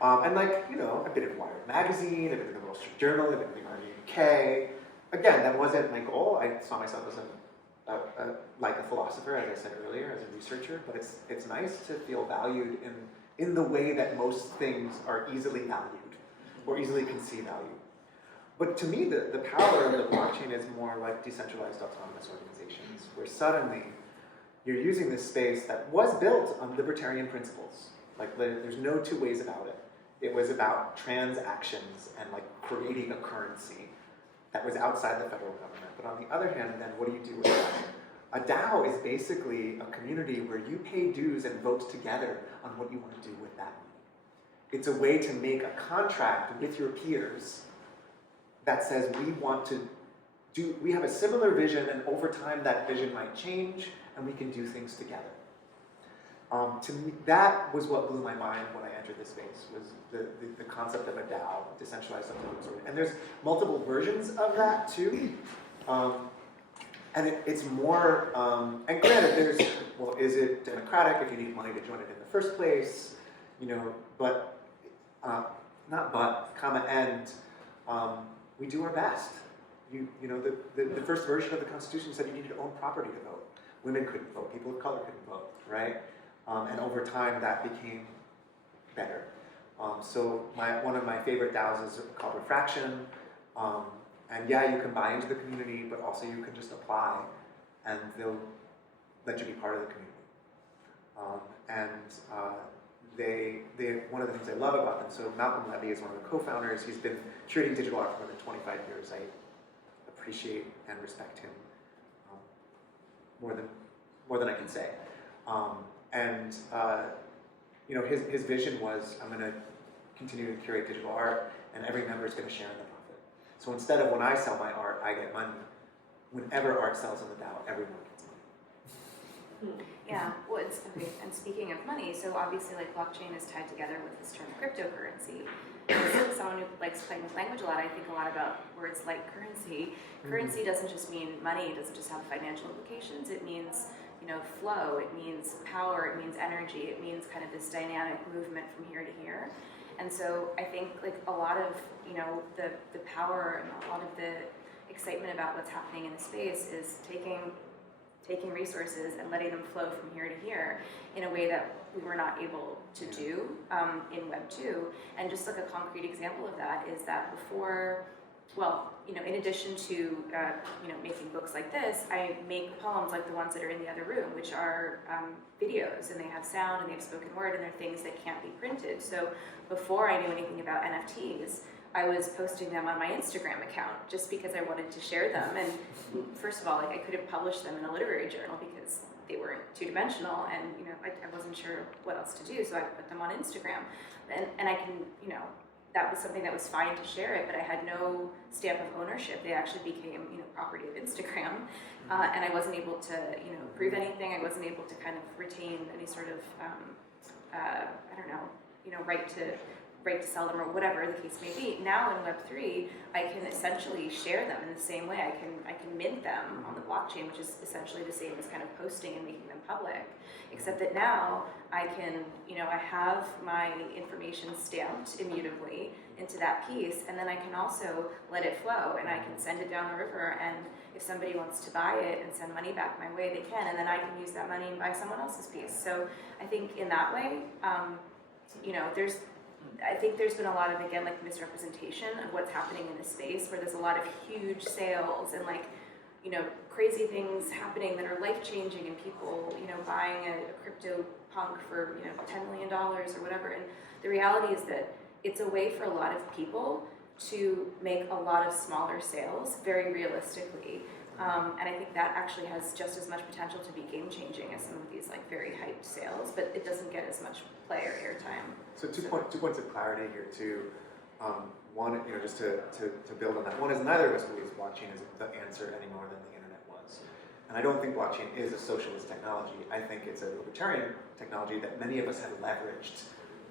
And like, you know, I've been in Wired Magazine, I've been in the Wall Street Journal, I've been in the UK. Again, that wasn't my goal. I saw myself as like a philosopher, as I said earlier, as a researcher, but it's nice to feel valued in the way that most things are easily valued or easily can see value. But to me, the power of the blockchain is more like decentralized autonomous organizations, where suddenly you're using this space that was built on libertarian principles. Like there's no two ways about it. It was about transactions and like creating a currency that was outside the federal government. But on the other hand, then what do you do with that? A DAO is basically a community where you pay dues and vote together on what you want to do with that money. It's a way to make a contract with your peers that says we have a similar vision, and over time that vision might change and we can do things together. To me, that was what blew my mind when I entered this space, was the concept of a DAO, decentralized autonomous organization. And there's multiple versions of that too. And it's more, and granted, well, is it democratic if you need money to join it in the first place? You know, but, we do our best. You know, the first version of the Constitution said you needed to own property to vote. Women couldn't vote, people of color couldn't vote, right? And over time that became better. So one of my favorite DAOs is called Refraction. And yeah, you can buy into the community, but also you can just apply and they'll let you be part of the community. One of the things I love about them, so Malcolm Levy is one of the co-founders. He's been curating digital art for more than 25 years. I appreciate and respect him more than I can say. You know, his vision was, I'm going to continue to curate digital art, and every member is going to share in the profit. So instead of when I sell my art, I get money, whenever art sells in the DAO, everyone gets money. Yeah, well, and speaking of money, so obviously like blockchain is tied together with this term cryptocurrency. As someone who likes playing with language a lot, I think a lot about words like currency. Currency doesn't just mean money, it doesn't just have financial implications, it means, you know, flow, it means power, it means energy, it means kind of this dynamic movement from here to here. And so I think like a lot of, you know, the power and a lot of the excitement about what's happening in the space is taking resources and letting them flow from here to here in a way that we were not able to do in Web 2. And just like a concrete example of that is that before, well, you know, in addition to, you know, making books like this, I make poems like the ones that are in the other room, which are videos, and they have sound and they have spoken word, and they're things that can't be printed. So before I knew anything about NFTs, I was posting them on my Instagram account just because I wanted to share them. And first of all, like I couldn't publish them in a literary journal because they weren't two-dimensional, and you know I wasn't sure what else to do, so I put them on Instagram. And I can, you know, that was something that was fine to share it, but I had no stamp of ownership. They actually became, you know, property of Instagram, and I wasn't able to, you know, prove anything. I wasn't able to kind of retain any sort of, I don't know, you know, right to right to sell them or whatever the case may be. Now in Web3, I can essentially share them in the same way. I can mint them on the blockchain, which is essentially the same as kind of posting and making them public, except that now I can, I have my information stamped immutably into that piece, and then I can also let it flow, and I can send it down the river, and if somebody wants to buy it and send money back my way, they can, and then I can use that money and buy someone else's piece. So I think in that way, I think there's been a lot of, again, like misrepresentation of what's happening in this space, where there's a lot of huge sales and crazy things happening that are life-changing, and people, buying a crypto punk for, $10 million or whatever. And the reality is that it's a way for a lot of people to make a lot of smaller sales very realistically. And I think that actually has just as much potential to be game-changing as some of these very hyped sales, but it doesn't get as much play or airtime. So two points of clarity here too. One, just to build on that. One is neither of us believes blockchain is the answer any more than the internet was. And I don't think blockchain is a socialist technology. I think it's a libertarian technology that many of us have leveraged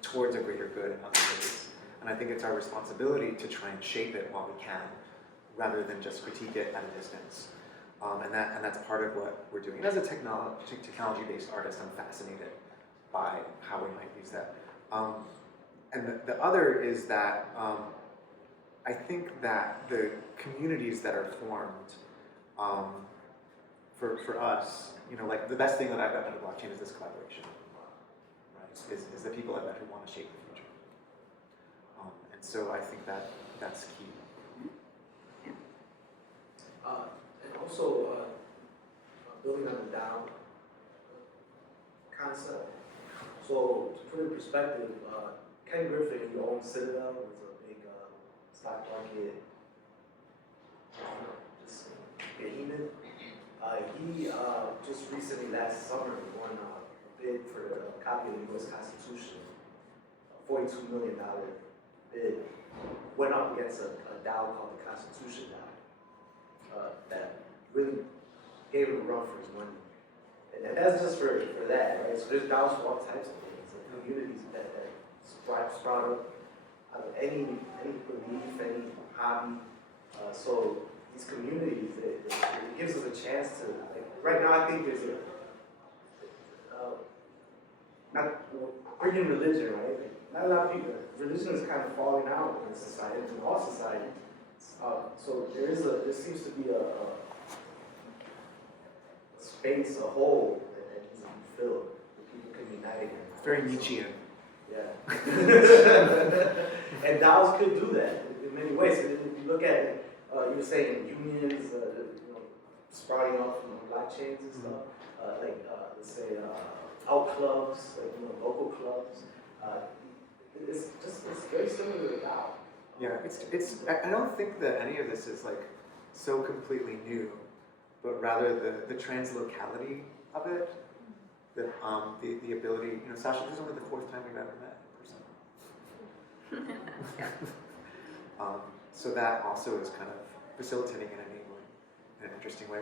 towards a greater good in other ways. And I think it's our responsibility to try and shape it while we can, rather than just critique it at a distance. And that's part of what we're doing. And as a technology-based artist, I'm fascinated by how we might use that. And the other is that I think that the communities that are formed for us, the best thing that I've got out of blockchain is this collaboration, right? Is the people I've met who want to shape the future. And so I think that's key. And also, building on the DAO concept. So to put it in perspective, Ken Griffin, who owns Citadel, was a big stock market behemoth. He just recently, last summer, won a bid for a copy of the U.S. Constitution, a $42 million bid. Went up against a DAO called the Constitution DAO that really gave him a run for his money. And that's just for that, right? So there's DAOs for all types of things, like communities that sprout up out of any belief, any hobby. So these communities, it gives us a chance to, right now I think there's bringing religion, right? Not a lot of people, religion is kind of falling out in society, in all society. So there seems to be a space, a hole that needs to be filled, that people can unite in. Very Nietzschean. Yeah. And DAOs could do that in many ways. If you look at it, you were saying unions, sprouting off from blockchains and stuff, let's say out clubs, local clubs. It's very similar to DAO. Yeah, I don't think that any of this is so completely new, but rather the translocality of it, that the ability, Sasha, this is only the fourth time we've ever met in person. So that also is kind of facilitating and enabling in an interesting way.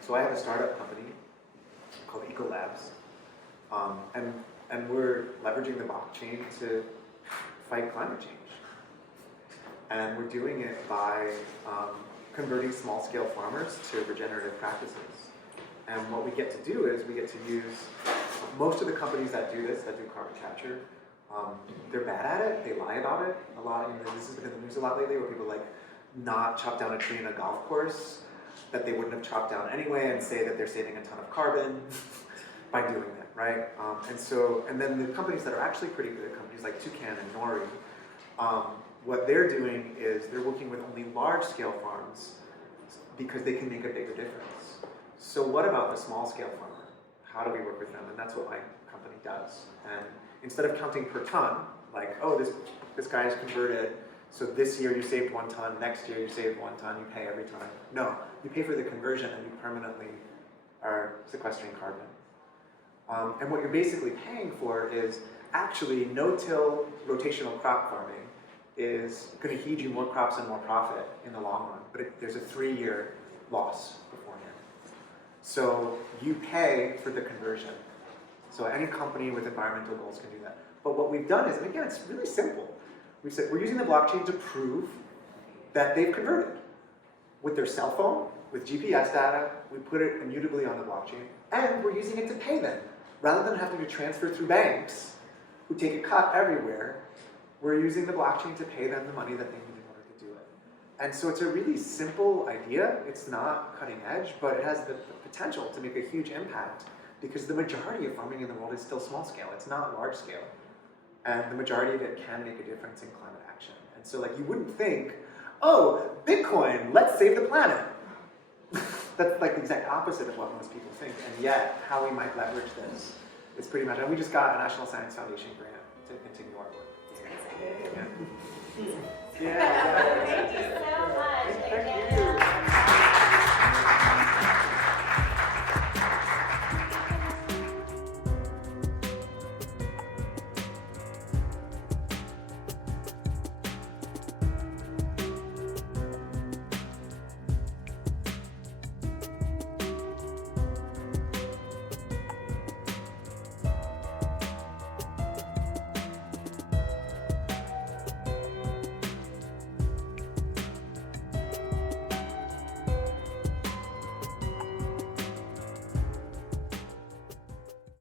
So I have a startup company called Ecolabs, and we're leveraging the blockchain to fight climate change. And we're doing it by converting small-scale farmers to regenerative practices. And what we get to do is we get to use, most of the companies that do this, that do carbon capture, they're bad at it, they lie about it a lot. This has been in the news a lot lately, where people not chop down a tree in a golf course that they wouldn't have chopped down anyway, and say that they're saving a ton of carbon by doing that, right? And then the companies that are actually pretty good, companies like Toucan and Nori, what they're doing is they're working with only large-scale farms because they can make a bigger difference. So what about the small-scale farmer? How do we work with them? And that's what my company does. And instead of counting per ton, this guy is converted, so this year you saved 1 ton, next year you saved 1 ton, you pay every time. No, you pay for the conversion and you permanently are sequestering carbon. And what you're basically paying for is actually no-till rotational crop farming is going to feed you more crops and more profit in the long run, but there's a 3-year loss beforehand. So you pay for the conversion. So any company with environmental goals can do that. But what we've done is, and again, it's really simple. We've said we're using the blockchain to prove that they've converted. With their cell phone, with GPS data, we put it immutably on the blockchain, and we're using it to pay them. Rather than having to transfer through banks, who take a cut everywhere, we're using the blockchain to pay them the money that they need in order to do it. And so it's a really simple idea. It's not cutting edge, but it has the potential to make a huge impact because the majority of farming in the world is still small scale. It's not large scale. And the majority of it can make a difference in climate action. And so like you wouldn't think, oh, Bitcoin, let's save the planet. That's like the exact opposite of what most people think. And yet, how we might leverage this is pretty much, and we just got a National Science Foundation grant to continue our work. It's very exciting. Yeah. Thank you so much. Again.